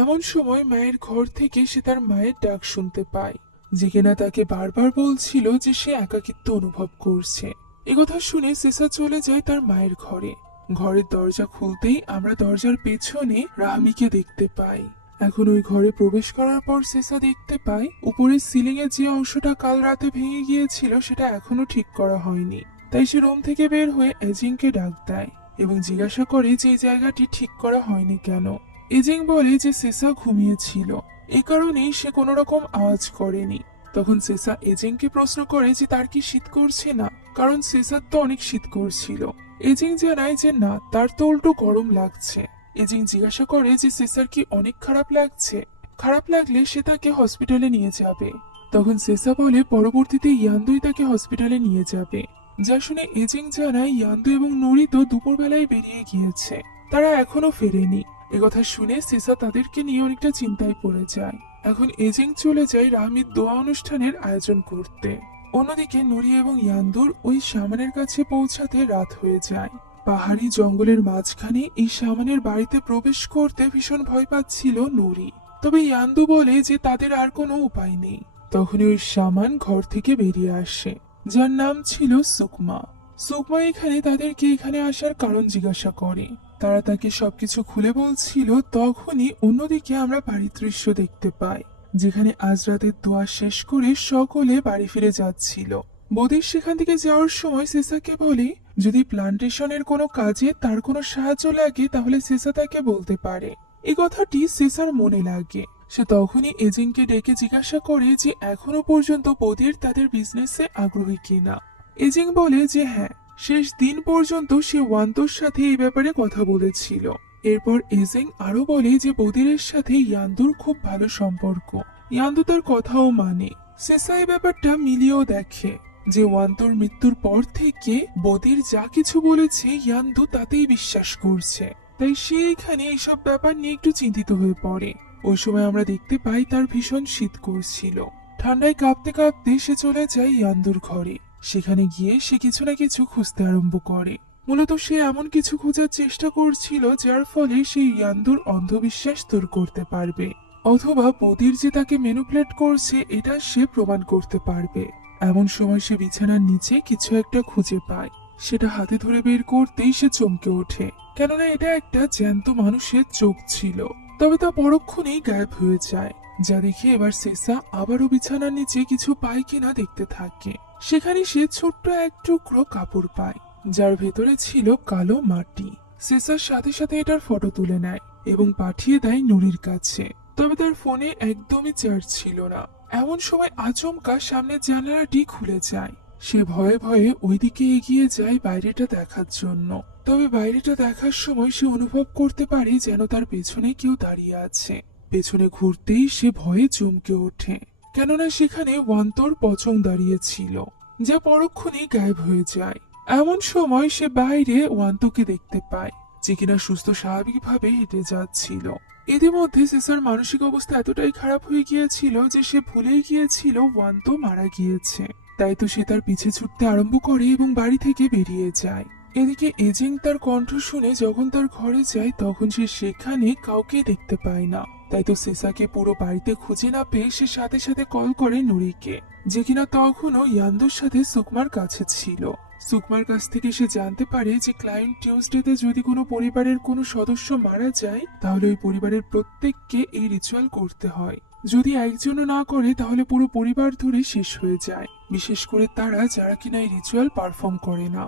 এমন সময় মায়ের ঘর থেকে সে তার মায়ের ডাক শুনতে পায়, যে কিনা তাকে বারবার বলছিল যে সে একাকিত্ব অনুভব করছে। একথা শুনে সেসা চলে যায় তার মায়ের ঘরে। ঘরের দরজা খুলতেই আমরা দরজার পেছনে রাহমিকে দেখতে পাই। এখন ওই ঘরে প্রবেশ করার পর সেসা দেখতে পায় উপরের সিলিং এর যে অংশটা কাল রাতে ভেঙে গিয়েছিল সেটা এখনো ঠিক করা হয়নি। তাই সে রুম থেকে বের হয়ে এজিংকে ডাক দেয় এবং জিজ্ঞাসা করে যে এই জায়গাটি ঠিক করা হয়নি কেন। এজিং বলে যে সেসা ঘুমিয়েছিল, এই কারণেই সে কোনো রকম আওয়াজ করেনি। তখন সেসা এজিংকে প্রশ্ন করে যে তার কি শীত করছে না, কারণ সেসার তো অনেক শীত করছিল। এজিং জানায় যে না, তার তো উল্টো গরম লাগছে। এজিং জিজ্ঞাসা করে যে সেসার কি অনেক খারাপ লাগছে, খারাপ লাগলে সে তাকে হসপিটালে নিয়ে যাবে। তখন সেসা বলে পরবর্তীতে ইয়ান্দুই তাকে হসপিটালে নিয়ে যাবে। যা শুনে এজিং জানায় ইয়ান্দু এবং নুরি তো দুপুরবেলায় বেরিয়ে গিয়েছে, তারা এখনো ফেরেনি। একথা শুনে সেসা তাদেরকে নিয়ে অনেকটা চিন্তায় পড়ে যায়। এখন এজিং চলে যায় রাহমির দোয়া অনুষ্ঠানের আয়োজন করতে। অন্যদিকে নুরি এবং ইয়ান্দুর ওই সামানের কাছে পৌঁছাতে রাত হয়ে যায়। পাহাড়ি জঙ্গলের মাঝখানে এই সামানের বাড়িতে প্রবেশ করতে ভীষণ ভয় পাচ্ছিল নুরি, তবে ইয়ান্দু বলে যে তাদের আর কোনো উপায় নেই। তখনই ওই সামান ঘর থেকে বেরিয়ে আসে, যার নাম ছিল সুকমা। সুকমা এখানে তাদেরকে এখানে আসার কারণ জিজ্ঞাসা করে। তারা তাকে সবকিছু খুলে বলছিল। তখনই অন্যদিকে আমরা বাড়ির দৃশ্য দেখতে পাই, যেখানে আজ রাতের দোয়া শেষ করে সকলে বাড়ি ফিরে যাচ্ছিল। বদির সেখান থেকে যাওয়ার সময় সেসাকে বলে যদি প্লান্টেশনের কোনো কাজে তার কোনো সাহায্য লাগে তাহলে সেসা তাকে বলতে পারে। এই কথাটি সেসার মনে লাগে। সে তখনই এজেন্টকে ডেকে জিজ্ঞাসা করে যে এখনো পর্যন্ত বদির তাদের বিজনেসে আগ্রহী কিনা। এজেন্ট বলে যে হ্যাঁ, শেষ দিন পর্যন্ত সে ওয়ান্তোর সাথে এই ব্যাপারে কথা বলেছিল। এরপর এজেন্ট আরো বলে যে বদিরের সাথে ইয়ান্দুর খুব ভালো সম্পর্ক, ইয়ান্দু তার কথাও মানে। সেসা এই ব্যাপারটা মিলিয়েও দেখে যে ওয়ান্তোর মৃত্যুর পর থেকে বদির যা কিছু বলেছে ইয়ান্দু তাতেই বিশ্বাস করছে, তাই সে এখানে এইসব ব্যাপার নিয়ে একটু চিন্তিত হয়ে পড়ে। ওই সময় আমরা দেখতে পাই তার ভীষণ শীত করছিল। ঠান্ডায় কাঁপতে কাঁপতে সে চলে যায় ইয়ান্দুর ঘরে। সেখানে গিয়ে সে কিছু না কিছু খুঁজতে আরম্ভ করে। মূলত সে এমন কিছু খোঁজার চেষ্টা করছিল যার ফলে সে ইয়ান্দুর অন্ধবিশ্বাস দূর করতে পারবে, অথবা বদির যে তাকে ম্যানিপুলেট করছে এটা সে প্রমাণ করতে পারবে। এমন সময় সে বিছানার নিচে কিছু একটা খুঁজে পায়। সেটা হাতে ধরে বের করতেই সে চমকে ওঠে, কেননা এটা একটা জ্যান্ত মানুষের চোখ ছিল। তবে তা পরক্ষণেই গায়েব হয়ে যায়, যা দেখে এবার সেসা আবারও বিছানার নিচে কিছু পায় কিনা দেখতে থাকে। সেখানে সে ছোট্ট এক টুকরো কাপড় পায়, যার ভেতরে ছিল কালো মাটি। সেসার সাথে সাথে এটার ফটো তুলে নেয় এবং পাঠিয়ে দেয় নুরির কাছে। তবে তার ফোনে একদমই চার্জ ছিল না। এমন সময় আচমকা সামনের জানালাটি খুলে যায়। সে ভয়ে ভয়ে ওইদিকে এগিয়ে যায় বাইরেটা দেখার জন্য। তবে বাইরেটা দেখার সময় সে অনুভব করতে পারে যেন তার পেছনে কেউ দাঁড়িয়ে আছে। পেছনে ঘুরতেই সে ভয়ে চমকে ওঠে, কেননা সেখানে ওয়ান্তোর পচং দাঁড়িয়ে ছিল, যা পরক্ষণেই গায়েব হয়ে যায়। এমন সময় সে বাইরে ওয়ান্তোকে দেখতে পায়, যে কিনা সুস্থ স্বাভাবিকভাবে হেঁটে যাচ্ছিল। ইতিমধ্যে সেসার মানসিক অবস্থা এতটাই খারাপ হয়ে গিয়েছিল যে সে ভুলেই গিয়েছিল ওয়ান্তো মারা গিয়েছে। তাই তো সে তার পিছে ছুটতে আরম্ভ করে এবং বাড়ি থেকে বেরিয়ে যায়। এদিকে এজেন্ট তার কণ্ঠ শুনে যখন তার ঘরে যায় তখন সে সেখানে কাউকে দেখতে পায় না। তাই তো সেসাকে পুরো বাড়িতে খুঁজে না পেয়ে সে সাথে সাথে কল করে নুরিকে, যে কিনা তখনও ইয়ান্দুর সাথে সুকমার কাছে ছিল। সুকমার কাছ থেকে সে জানতে পারে যে ক্লায়েন্ট টিউসডেতে যদি কোনো পরিবারের কোনো সদস্য মারা যায় তাহলে ওই পরিবারের প্রত্যেককে এই রিচুয়াল করতে হয়। যদি একজনও না করে তাহলে পুরো পরিবার ধরে শেষ হয়ে যায়, বিশেষ করে তারা যারা কিনা এই রিচুয়াল পারফর্ম করে না।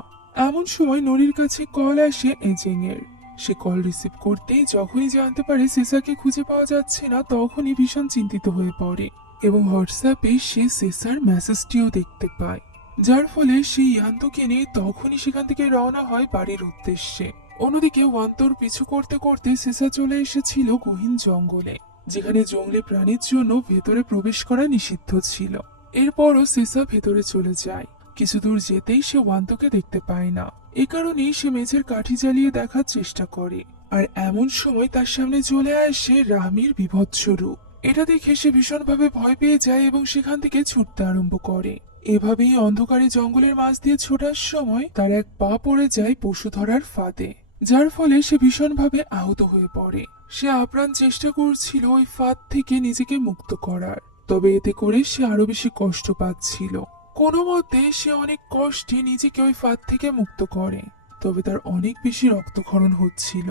এমন সময় নুরির কাছে কল আসে এজেন্টের। সে কল রিসিভ করতেই যখনই জানতে পারে সেসাকে খুঁজে পাওয়া যাচ্ছে না তখনই ভীষণ চিন্তিত হয়ে পড়ে এবং হোয়াটসঅ্যাপে সে সেসার মেসেজটিও দেখতে পায়, যার ফলে সে ইয়ান্তোকে নিয়ে তখনই সেখান থেকে রওনা হয় বাড়ির উদ্দেশ্যে। অন্যদিকে ওয়ান্তোর পিছু করতে করতে সেসা চলে এসেছিল গহীন জঙ্গলে, যেখানে জঙ্গলি প্রাণীর জন্য ভেতরে প্রবেশ করা নিষিদ্ধ ছিল। এরপরও সেসা ভেতরে চলে যায়। কিছু দূর যেতেই সে ওয়ান্তোকে দেখতে পায় না। এ কারণেই সে মেঝের কাঠি জ্বালিয়ে দেখার চেষ্টা করে। আর এমন সময় তার সামনে চলে আসে রাহমির বিভৎস রূপ। এটা দেখে সে ভীষণভাবে ভয় পেয়ে যায় এবং সেখান থেকে ছুটতে আরম্ভ করে। এভাবেই অন্ধকারে জঙ্গলের মাঝ দিয়ে ছোটার সময় তার এক পা পড়ে যায় পশু ধরার ফাঁদে, যার ফলে সে ভীষণভাবে আহত হয়ে পড়ে। সে আপ্রাণ চেষ্টা করছিল ওই ফাঁদ থেকে নিজেকে মুক্ত করার, তবে এতে করে সে আরো বেশি কষ্ট পাচ্ছিল। কোনো মতে সে অনেক কষ্টে নিজেকে ওই ফাঁদ থেকে মুক্ত করে, তবে তার অনেক বেশি রক্তক্ষরণ হচ্ছিল,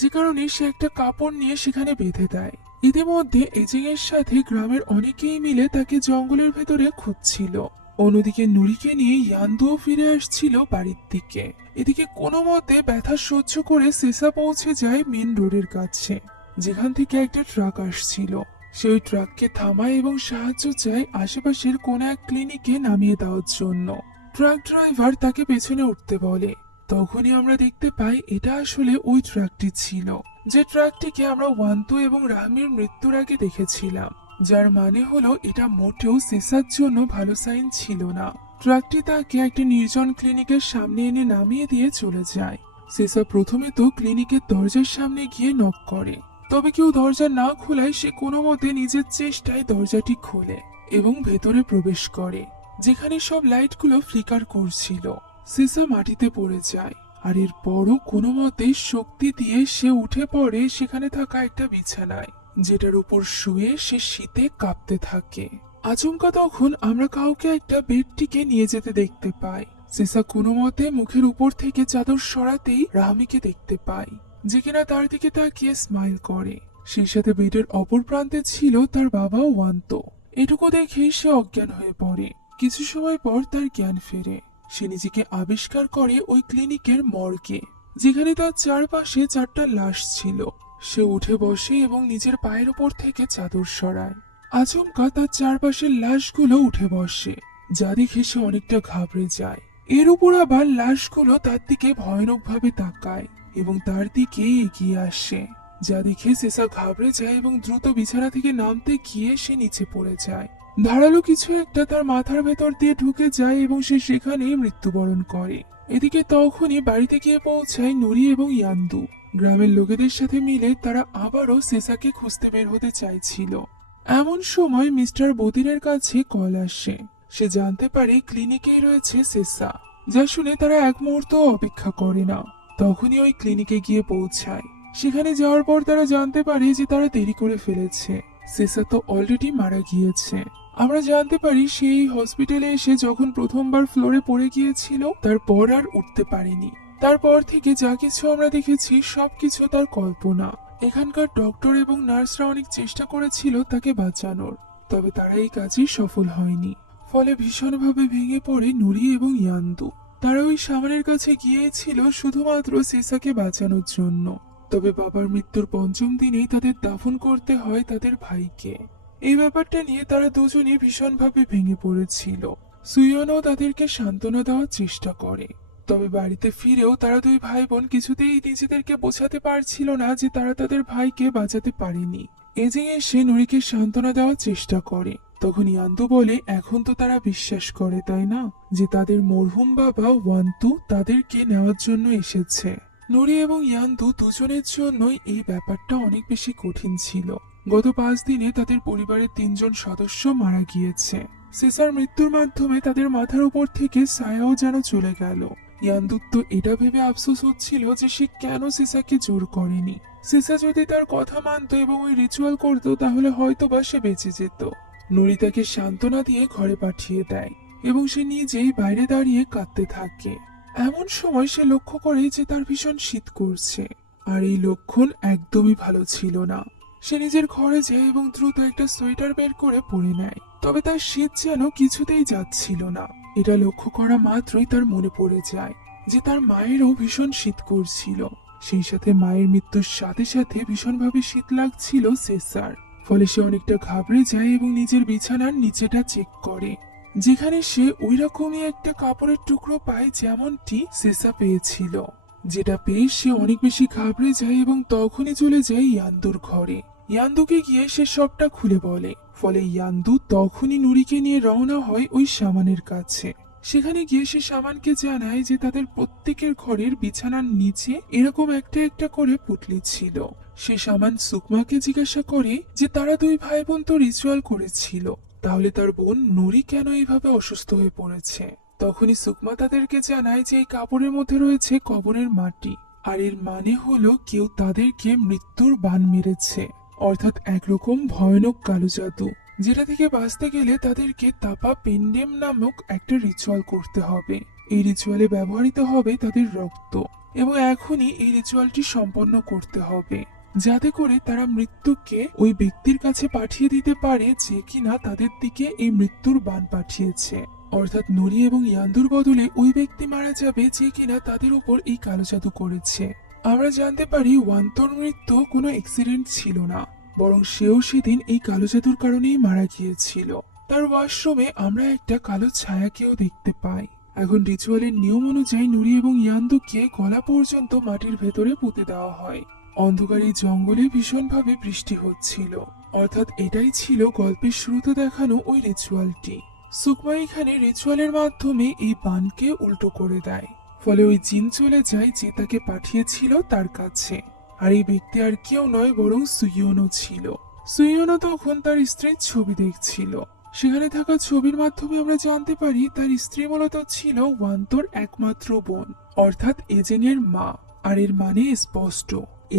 যে কারণে সে একটা কাপড় নিয়ে সেখানে বেঁধে দেয়। ইতিমধ্যে এজেন্টের সাথে গ্রামের অনেকেই মিলে তাকে জঙ্গলের ভেতরে খুঁজছিল। অন্যদিকে নুরিকে নিয়ে ইয়ান্দুও ফিরে আসছিল বাড়ির দিকে। এদিকে কোনো মতে ব্যথা সহ্য করে সেসা পৌঁছে যায় মেন রোডের কাছে, যেখান থেকে একটা ট্রাক আসছিল। সে ওই ট্রাককে থামায় এবং সাহায্য চায় আশেপাশের কোন এক ক্লিনিকে নামিয়ে দেওয়ার জন্য। ট্রাক ড্রাইভার তাকে পেছনে উঠতে বলে। তখনই আমরা দেখতে পাই এটা আসলে ওই ট্রাকটি ছিল, যে ট্রাকটিকে আমরা ওয়ান্তো এবং রাহমির মৃত্যুর আগে দেখেছিলাম, যার মানে হলো এটা মোটেও সেসার জন্য ভালো সাইন ছিল না। ট্রাকটি তাকে একটা নির্জন ক্লিনিকের সামনে এনে নামিয়ে দিয়ে চলে যায়। সেসা প্রথমে তো ক্লিনিকের দরজার সামনে গিয়ে নক করে, তবে কেউ দরজা না খোলায় সে কোনো মতে নিজের চেষ্টায় দরজাটি খোলে এবং ভেতরে প্রবেশ করে, যেখানে সব লাইটগুলো ফ্লিকার করছিল। সেসা মাটিতে পড়ে যায়, আর এরপরও কোনো মতে শক্তি দিয়ে সে উঠে পড়ে সেখানে থাকা একটা বিছানায়, যেটার উপর শুয়ে সে শীতে কাঁপতে থাকে। আচমকা তখন আমরা কাউকে একটা বেডটিকে নিয়ে যেতে দেখতে পাই। সেসা কোনো মতে মুখের উপর থেকে চাদর সরাতেই রাহমিকে দেখতে পাই, যে কিনা তার দিকে তাকিয়ে স্মাইল করে। সেই সাথে বেডের অপর প্রান্তে ছিল তার বাবা ওয়ান্তো। এটুকু দেখেই সে অজ্ঞান হয়ে পড়ে। কিছু সময় পর তার জ্ঞান ফেরে। সে নিজেকে আবিষ্কার করে ওই ক্লিনিকের মর্গে, যেখানে তার চারপাশে 4টা লাশ ছিল। সে উঠে বসে এবং নিজের পায়ের উপর থেকে চাদর সরায়। আচমকা তার চারপাশের লাশগুলো উঠে বসে, যা দেখে সে অনেকটা ঘাবড়ে যায়। এর উপর আবার লাশগুলো তার দিকে ভয়ানকভাবে তাকায় এবং তার দিকে এগিয়ে আসে, যা দেখে সেসা ঘাবড়ে যায় এবং দ্রুত বিছানা থেকে নামতে গিয়ে সে নিচে পড়ে যায়। ধারালো কিছু একটা তার মাথার ভেতর দিয়ে ঢুকে যায় এবং সে সেখানেই মৃত্যুবরণ করে। এদিকে তখনই বাড়িতে গিয়ে পৌঁছায় নুরি এবং ইয়ান্দু। গ্রামের লোকেদের সাথে মিলে তারা আবারও সেসাকে খুঁজতে বের হতে চাইছিল। এমন সময় মিস্টার বদিরের কাছে কল আসে। সে জানতে পারে ক্লিনিকেই রয়েছে সেসা, যা শুনে তারা এক মুহূর্ত অপেক্ষা করে না। তখনই ওই ক্লিনিকে গিয়ে পৌঁছায়। সেখানে যাওয়ার পর তারা জানতে পারে যে তারা দেরি করে ফেলেছে, সেসা তো অলরেডি মারা গিয়েছে। আমরা জানতে পারি সেই হসপিটালে এসে যখন প্রথমবার ফ্লোরে পড়ে গিয়েছিল, তারপর আর উঠতে পারেনি। তারপর থেকে যা কিছু আমরা দেখেছি সবকিছু তার কল্পনা। এখানকার ডক্টর এবং নার্সরা অনেক চেষ্টা করেছিল তাকে বাঁচানোর, তবে তারা এই কাজে সফল হয়নি। ফলে ভীষণভাবে ভেঙে পড়ে নুরি এবং ইয়ান্দু। তারা ওই সামানের কাছে গিয়েছিল শুধুমাত্র সেসাকে বাঁচানোর জন্য। তবে বাবার মৃত্যুর পঞ্চম দিনেই তাদের দাফন করতে হয় তাদের ভাইকে। এই ব্যাপারটা নিয়ে তারা দুজনই ভীষণভাবে ভেঙে পড়েছিল। সুইয়নও তাদেরকে সান্ত্বনা দেওয়ার চেষ্টা করে, তবে বাড়িতে ফিরেও তারা দুই ভাই বোন কিছুতেই নিজেদেরকে বোঝাতে পারছিল না যে তারা তাদের ভাইকে বাঁচাতে পারেনি। এজে এসে নুরিকে সান্ত্বনা দেওয়ার চেষ্টা করে। তখন ইয়ান্দু বলে, এখন তো তারা বিশ্বাস করে তাই না, যে তাদের মরহুম বাবা ওয়ান্তু তাদেরকে নেওয়ার জন্য এসেছে। নুরি এবং ইয়ান্দু দুজনের জন্যই এই ব্যাপারটা অনেক বেশি কঠিন ছিল। গত 5 দিনে তাদের পরিবারের 3 জন সদস্য মারা গিয়েছে। সেসার মৃত্যুর মাধ্যমে তাদের মাথার উপর থেকে ছায়াও যেন চলে গেল। ইয়ান্দুর তো এটা ভেবে আফসোস হচ্ছিল যে সে কেন সেসাকে জোর করেনি। সেসা যদি তার কথা মানত এবং ওই রিচুয়াল করতো তাহলে হয়তোবা সে বেঁচে যেত। নুরি তাকে সান্ত্বনা দিয়ে ঘরে পাঠিয়ে দেয় এবং সে নিজেই বাইরে দাঁড়িয়ে কাঁদতে থাকে। এমন সময় সে লক্ষ্য করে যে তার ভীষণ শীত করছে, আর এই লক্ষণ একদমই ভালো ছিল না। সে নিজের ঘরে যায় এবং দ্রুত একটা সোয়েটার বের করে পরে নেয়, তবে তার শীত যেন কিছুতেই যাচ্ছিল না। এটা লক্ষ্য করা মাত্রই তার মনে পড়ে যায় যে তার মায়েরও ভীষণ শীত করছিল। সেই সাথে মায়ের মৃত্যুর সাথে সাথে ভীষণভাবে শীত লাগছিল সেসার। ফলে সে অনেকটা ঘাবড়ে যায় এবং নিজের বিছানার নিচেটা চেক করে, যেখানে সে ওই রকমই একটা কাপড়ের টুকরো পায় যেমনটি সেসা পেয়েছিল। যেটা পেয়ে সে অনেক বেশি ঘাবড়ে যায় এবং তখনই চলে যায় ইয়ান্দুর ঘরে। ইয়ান্দুকে গিয়ে সে সবটা খুলে বলে। ফলে ইয়ান্দু তখনই নুরিকে নিয়ে রওনা হয় ওই সামানের কাছে। সেখানে গিয়ে সে সামানকে জানায় যে তাদের প্রত্যেকের ঘরের বিছানার নিচে এরকম একটা একটা করে পুটলি ছিল। সে সামান সুকমাকে জিজ্ঞাসা করে যে তারা দুই ভাই বোন তো রিচুয়াল করেছিল, তাহলে তার বোন নুরি কেন এইভাবে অসুস্থ হয়ে পড়েছে। তখনই সুকমা তাদেরকে জানায় যে এই কাপড়ের মধ্যে রয়েছে কবরের মাটি, আর এর মানে হলো কেউ তাদেরকে মৃত্যুর বান মেরেছে, অর্থাৎ একরকম ভয়ানক কালো জাদু, যেটা থেকে বাঁচতে গেলে তাদেরকে তাপা পেন্ডেম নামক একটা রিচুয়াল করতে হবে। এই রিচুয়ালে ব্যবহৃত হবে তাদের রক্ত, এবং এখনই এই রিচুয়ালটি সম্পন্ন করতে হবে, যাতে করে তারা মৃত্যুকে ওই ব্যক্তির কাছে পাঠিয়ে দিতে পারে যে কিনা তাদের দিকে এই মৃত্যুর বান পাঠিয়েছে। অর্থাৎ নুরি এবং ইয়ান্দুর বদলে ওই ব্যক্তি মারা যাবে যে কিনা তাদের উপর এই কালো জাদু করেছে। আমরা জানতে পারি ওয়ান্তর মৃত্যু কোনো অ্যাক্সিডেন্ট ছিল না, বরং সেও সেদিন এই কালো জাদুর কারণেই মারা গিয়েছিল। তার ওয়াশরুমে আমরা একটা কালো ছায়াকেও দেখতে পাই। এখন রিচুয়ালের নিয়ম অনুযায়ী নুরি এবং ইয়ান্দুকে গলা পর্যন্ত মাটির ভেতরে পুঁতে দেওয়া হয়। অন্ধকারী জঙ্গলে ভীষণভাবে বৃষ্টি হচ্ছিল, অর্থাৎ এটাই ছিল গল্পের শুরুতে দেখানো ওই রিচুয়ালটি। সুকমা এখানে রিচুয়ালের মাধ্যমে এই বানকে উল্টো করে দেয়, ফলে ওই জিন চলে যায় যে তাকে পাঠিয়েছিল তার কাছে। আর এই ব্যক্তি আর কেউ নয় বরং সুইয়নো ছিল। সুইয়নো তখন তার স্ত্রীর ছবি দেখছিল। সেখানে থাকা ছবির মাধ্যমে আমরা জানতে পারি তার স্ত্রী মূলত ছিল ওয়ান্তর একমাত্র বোন, অর্থাৎ এজেং এর মা। আর এর মানে স্পষ্ট,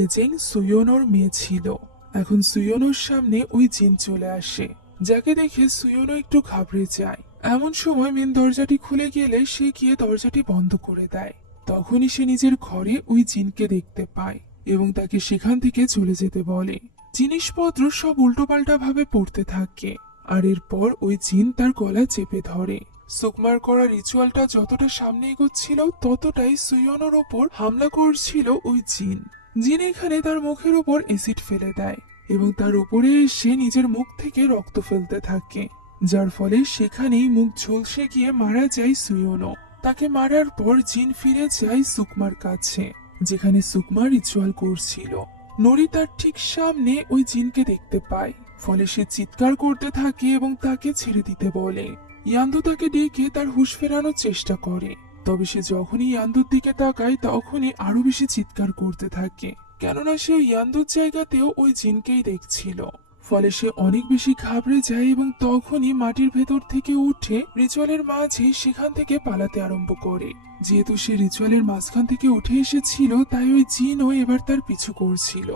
এজেং সুইয়নোর মেয়ে ছিল। এখন সুইয়নোর সামনে ওই জিন চলে আসে, যাকে দেখে সুইয়নো একটু ঘাবড়ে যায়। এমন সময় মেন দরজাটি খুলে গেলে সে গিয়ে দরজাটি বন্ধ করে দেয়। তখনই সে নিজের ঘরে ওই জিনকে দেখতে পায় এবং তাকে সেখান থেকে চলে যেতে বলে। জিনিসপত্র সব উল্টোপাল্টা ভাবে পড়তে থাকে, আর এরপর ওই জিন তার গলা চেপে ধরে। সুকমার করা রিচুয়ালটা যতটা সামনে এগোচ্ছিল ততটাই সুইয়নোর ওপর হামলা করছিল ওই জিন। জিন এখানে তার মুখের উপর অ্যাসিড ফেলে দেয় এবং তার উপরে এসে নিজের মুখ থেকে রক্ত ফেলতে থাকে, যার ফলে সেখানেই মুখ ঝলসে গিয়ে মারা যায় সুয়োনো। তাকে মারার পর জিন ফিরে যায় সুকমার কাছে, যেখানে সুকমা রিচুয়াল করছিল। নরি তার ঠিক সামনে ওই জিনকে দেখতে পায়, ফলে সে চিৎকার করতে থাকে এবং তাকে ছেড়ে দিতে বলে। ইয়ান্দু তাকে ডেকে তার হুঁশ ফেরানোর চেষ্টা করে, তবে সে যখনই ইয়ান্দুর দিকে তাকায় তখনই আরো বেশি চিৎকার করতে থাকে, কেননা সে ইয়ান্দুর জায়গাতেও ওই জিনকেই দেখছিল। ফলে সে অনেক বেশি ঘাবড়ে যায় এবং তখনই মাটির ভেতর থেকে উঠে রিচুয়ালের মাঝে সেখান থেকে পালাতে আরম্ভ করে। যেহেতু সে রিচুয়ালের মাঝখান থেকে উঠে এসেছিল, তাই ওই জিনও এবার তার পিছু করছিল।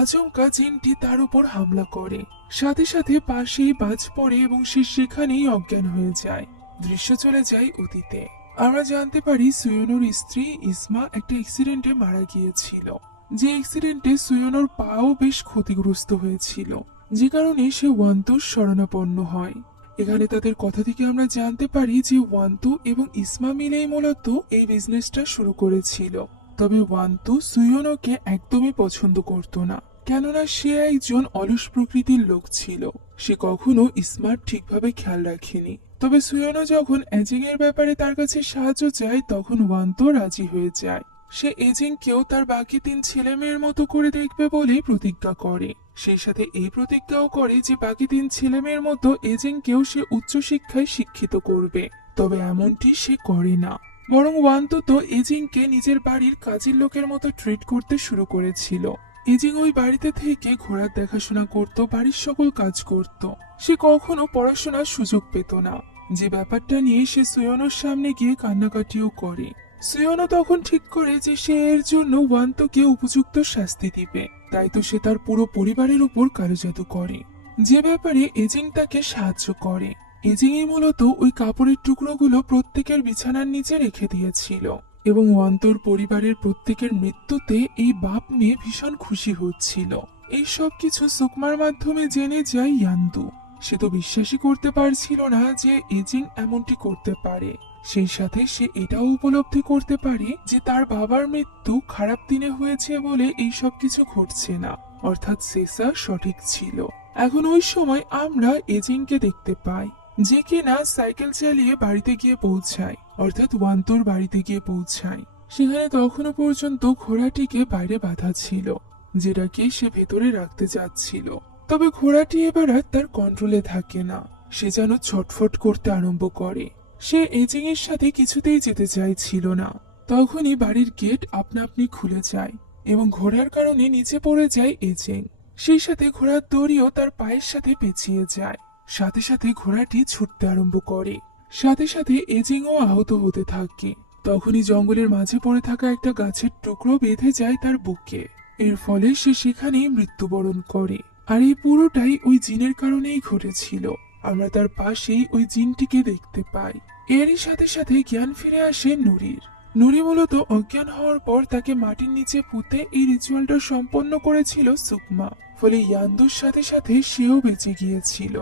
আচমকা জিনটি তার উপর হামলা করে, সাথে সাথে পাশেই বাজ পড়ে এবং সে সেখানেই অজ্ঞান হয়ে যায়। দৃশ্য চলে যায় অতীতে। আমরা জানতে পারি সুয়োনোর স্ত্রী ইসমা একটা অ্যাক্সিডেন্টে মারা গিয়েছিল, যে অ্যাক্সিডেন্টে সুয়োনোর পাও বেশ ক্ষতিগ্রস্ত হয়েছিল, যে কারণে সে ওয়ান্তুর শরণাপন্ন হয়। এখানে তাদের কথা থেকে আমরা জানতে পারি যে ওয়ান্তু এবং ইসমা মিলেই মূলত এই বিজনেসটা শুরু করেছিল। তবে ওয়ান্তু সুয়োনোকে একদমই পছন্দ করত না, কেননা সে একজন অলস প্রকৃতির লোক ছিল। সে কখনো ইসমার ঠিকভাবে খেয়াল রাখেনি। তবে সুয়োনো যখন এজিং এর ব্যাপারে তার কাছে সাহায্য চায়, তখন ওয়ান্তু রাজি হয়ে যায়। সে এজিংকেও তার বাকি 3 ছেলে মেয়ের মতো করে দেখবে বলে প্রতিজ্ঞা করে। সেই সাথে এই প্রতিজ্ঞাও করে যে বাকি 3 ছেলে মেয়ের মতো এজিংকেও সে উচ্চশিক্ষায় শিক্ষিত করবে। তবে এমনটি সে করে না, বরং ওয়ান্তু তো এজিংকে নিজের বাড়ির কাজের লোকের মতো ট্রিট করতে শুরু করেছিল। এজিং ওই বাড়িতে থেকে ঘোড়ার দেখাশোনা করত, বাড়ির সকল কাজ করত। সে কখনো পড়াশোনার সুযোগ পেত না, যে ব্যাপারটা নিয়ে সে সুয়োনোর সামনে গিয়ে কান্নাকাটিও করে। সুয়োনো তখন ঠিক করে যে সে এর জন্য ওয়ান্তুকে উপযুক্ত শাস্তি দিবে, তাই তো সে তার পুরো পরিবারের উপর কালো জাদু করে, যে ব্যাপারে এজিং তাকে সাহায্য করে। এজিংই মূলত ওই কাপড়ের টুকরোগুলো প্রত্যেকের বিছানার নিচে রেখে দিয়েছিল এবং ওয়ান্তুর পরিবারের প্রত্যেকের মৃত্যুতে এই বাপ মেয়ে ভীষণ খুশি হচ্ছিল। এই সব কিছু সুকমার মাধ্যমে জেনে যায় ইয়ান্দু। সে তো বিশ্বাসই করতে পারছিল না যে এজিং এমনটি করতে পারে। সেই সাথে সে এটাও উপলব্ধি করতে পারে যে তার বাবার মৃত্যু খারাপ দিনে হয়েছে বলে এই সব কিছু ঘটছে না, অর্থাৎ সেসা সঠিক ছিল। এখন ওই সময় আমরা এজিংকে দেখতে পাই, যে কিনা সাইকেল চালিয়ে বাড়িতে গিয়ে পৌঁছায়, অর্থাৎ ওয়ান্তুর বাড়িতে গিয়ে পৌঁছায়। সেখানে তখনও পর্যন্ত ঘোড়াটিকে বাইরে বাঁধা ছিল, যেটাকে সে ভেতরে রাখতে যাচ্ছিল। তবে ঘোড়াটি এবার আর তার কন্ট্রোলে থাকে না, সে যেন ছটফট করতে আরম্ভ করে। সে এজিং এর সাথে কিছুতেই যেতে চাইছিল না। তখনই বাড়ির গেট আপনা আপনি খুলে যায় এবং ঘোড়ার কারণে নিচে পড়ে যায় এজিং। সেই সাথে ঘোড়ার দড়িও তার পায়ের সাথে পেঁচিয়ে যায়। সাথে সাথে ঘোড়াটি ছুটতে আরম্ভ করে, সাথে সাথে এজিংও আহত হতে থাকে। তখনই জঙ্গলের মাঝে পড়ে থাকা একটা গাছের টুকরো বেঁধে যায় তার বুকে, এর ফলে সে সেখানেই মৃত্যুবরণ করে। আর এই পুরোটাই ওই জিনের কারণেই ঘটেছিল। আমরা তার পাশেই ওই জিনটিকে দেখতে পাই। এরই সাথে সাথে জ্ঞান ফিরে আসে নুরির। নুরি মূলত অজ্ঞান হওয়ার পর তাকে মাটির নিচে পুঁতে এই রিচুয়ালটা সম্পন্ন করেছিল সুকমা, ফলে ইয়ান্দুর সাথে সাথে সেও বেঁচে গিয়েছিল,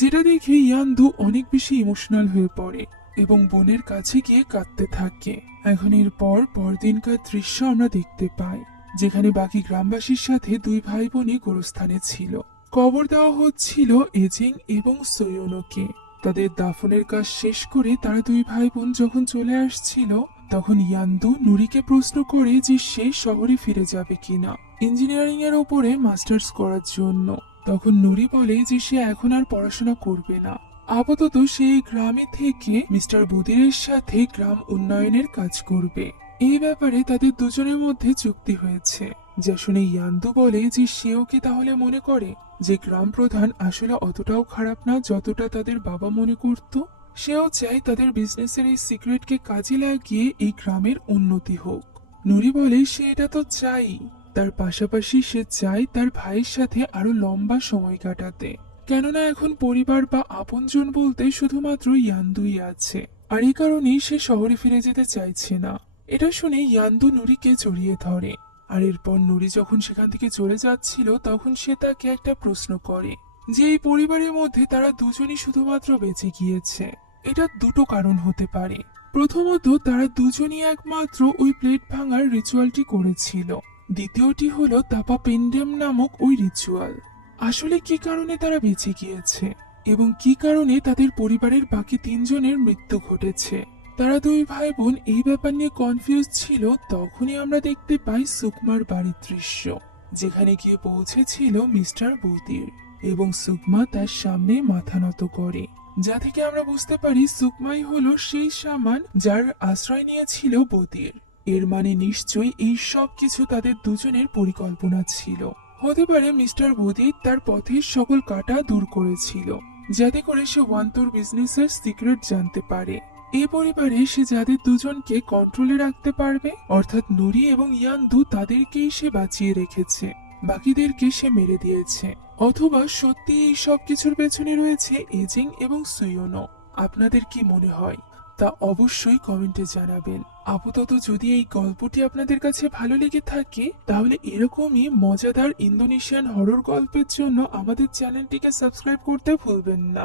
যেটা দেখে ইয়ান্দু অনেক বেশি ইমোশনাল হয়ে পড়ে এবং বোনের কাছে গিয়ে কাঁদতে থাকে। এখন এর পরদিনকার দৃশ্য আমরা দেখতে পাই, যেখানে বাকি গ্রামবাসীর সাথে 2 ভাই বোনই গোরস্থানে ছিল। কবর দেওয়া হচ্ছিল এজিং এবং সুয়োনোকে। তাদের দাফনের কাজ শেষ করে তারা 2 ভাই বোন যখন চলে আসছিল, তখন ইয়ান্দু নুরিকে প্রশ্ন করে যে সে শহরে ফিরে যাবে কিনা ইঞ্জিনিয়ারিং এর উপরে মাস্টার্স করার জন্য। তখন নুরি বলে যে সে এখন আর পড়াশোনা করবে না, আপাতত সেই গ্রামে থেকে মিস্টার বুদিরের সাথে গ্রাম উন্নয়নের কাজ করবে। এই ব্যাপারে তাদের দুজনের মধ্যে চুক্তি হয়েছে, যা শুনে ইয়ান্দু বলে যে সেও কি তাহলে মনে করে যে গ্রাম প্রধান আসলে অতটাও খারাপ না যতটা তাদের বাবা মনে করত। সেও চায় তাদের বিজনেসের এই সিক্রেটকে কাজে লাগিয়ে এই গ্রামের উন্নতি হোক। নুরি বলে সে এটা তো চাই, তার পাশাপাশি সে চায় তার ভাইয়ের সাথে আরো লম্বা সময় কাটাতে, কেননা এখন পরিবার বা আপনজন বলতে শুধুমাত্র ইয়ান্দুই আছে। আর এই কারণেই সে শহরে ফিরে যেতে চাইছে না। এটা শুনে ইয়ান্দু নুরিকে জড়িয়ে ধরে। আর এরপর নুরি যখন সেখান থেকে চলে যাচ্ছিল, তখন সে তাকে একটা প্রশ্ন করে যে এই পরিবারের মধ্যে তারা দুজনই শুধুমাত্র বেঁচে গিয়েছে। এটা 2টো কারণ হতে পারে। প্রথমত, তারা দুজনই একমাত্র ওই প্লেট ভাঙার রিচুয়ালটি করেছিল, দ্বিতীয়টি হলো তাপা পেন্ডেম নামক ওই রিচুয়াল। আসলে কি কারণে তারা বেঁচে গিয়েছে এবং কি কারণে তাদের পরিবারের বাকি 3 জনের মৃত্যু ঘটেছে। তারা 2 ভাই বোন এই ব্যাপার নিয়ে কনফিউজ ছিল। তখনই আমরা দেখতে পাই সুকমার বাড়ির দৃশ্য, যেখানে গিয়ে পৌঁছেছিল মিস্টার বদির এবং সুকমা তার সামনে মাথা নত করে, যা থেকে আমরা বুঝতে পারি সুকমাই হলো সেই সামান যার আশ্রয় নিয়েছিল বদির। এর মানে নিশ্চয়ই এই সব কিছু তাদের দুজনের পরিকল্পনা ছিল। হতে পারে মিস্টার বদির তার পথের সকল কাঁটা দূর করেছিল, যাতে করে সে ওয়ান্তর বিজনেসের সিক্রেট জানতে পারে। এই পরিবারে সে যাদের দুজনকে কন্ট্রোলে রাখতে পারবে, অর্থাৎ নুরি এবং ইয়ান্দু, তাদেরকেই সে বাঁচিয়ে রেখেছে, বাকিদেরকে সে মেরে দিয়েছে। অথবা সত্যি এই সব কিছুর পেছনে রয়েছে এজিং এবং সুয়োনো। আপনাদের কি মনে হয় তা অবশ্যই কমেন্টে জানাবেন। আপাতত যদি এই গল্পটি আপনাদের কাছে ভালো লেগে থাকে, তাহলে এরকমই মজাদার ইন্দোনেশিয়ান হরর গল্পের জন্য আমাদের চ্যানেলটিকে সাবস্ক্রাইব করতে ভুলবেন না।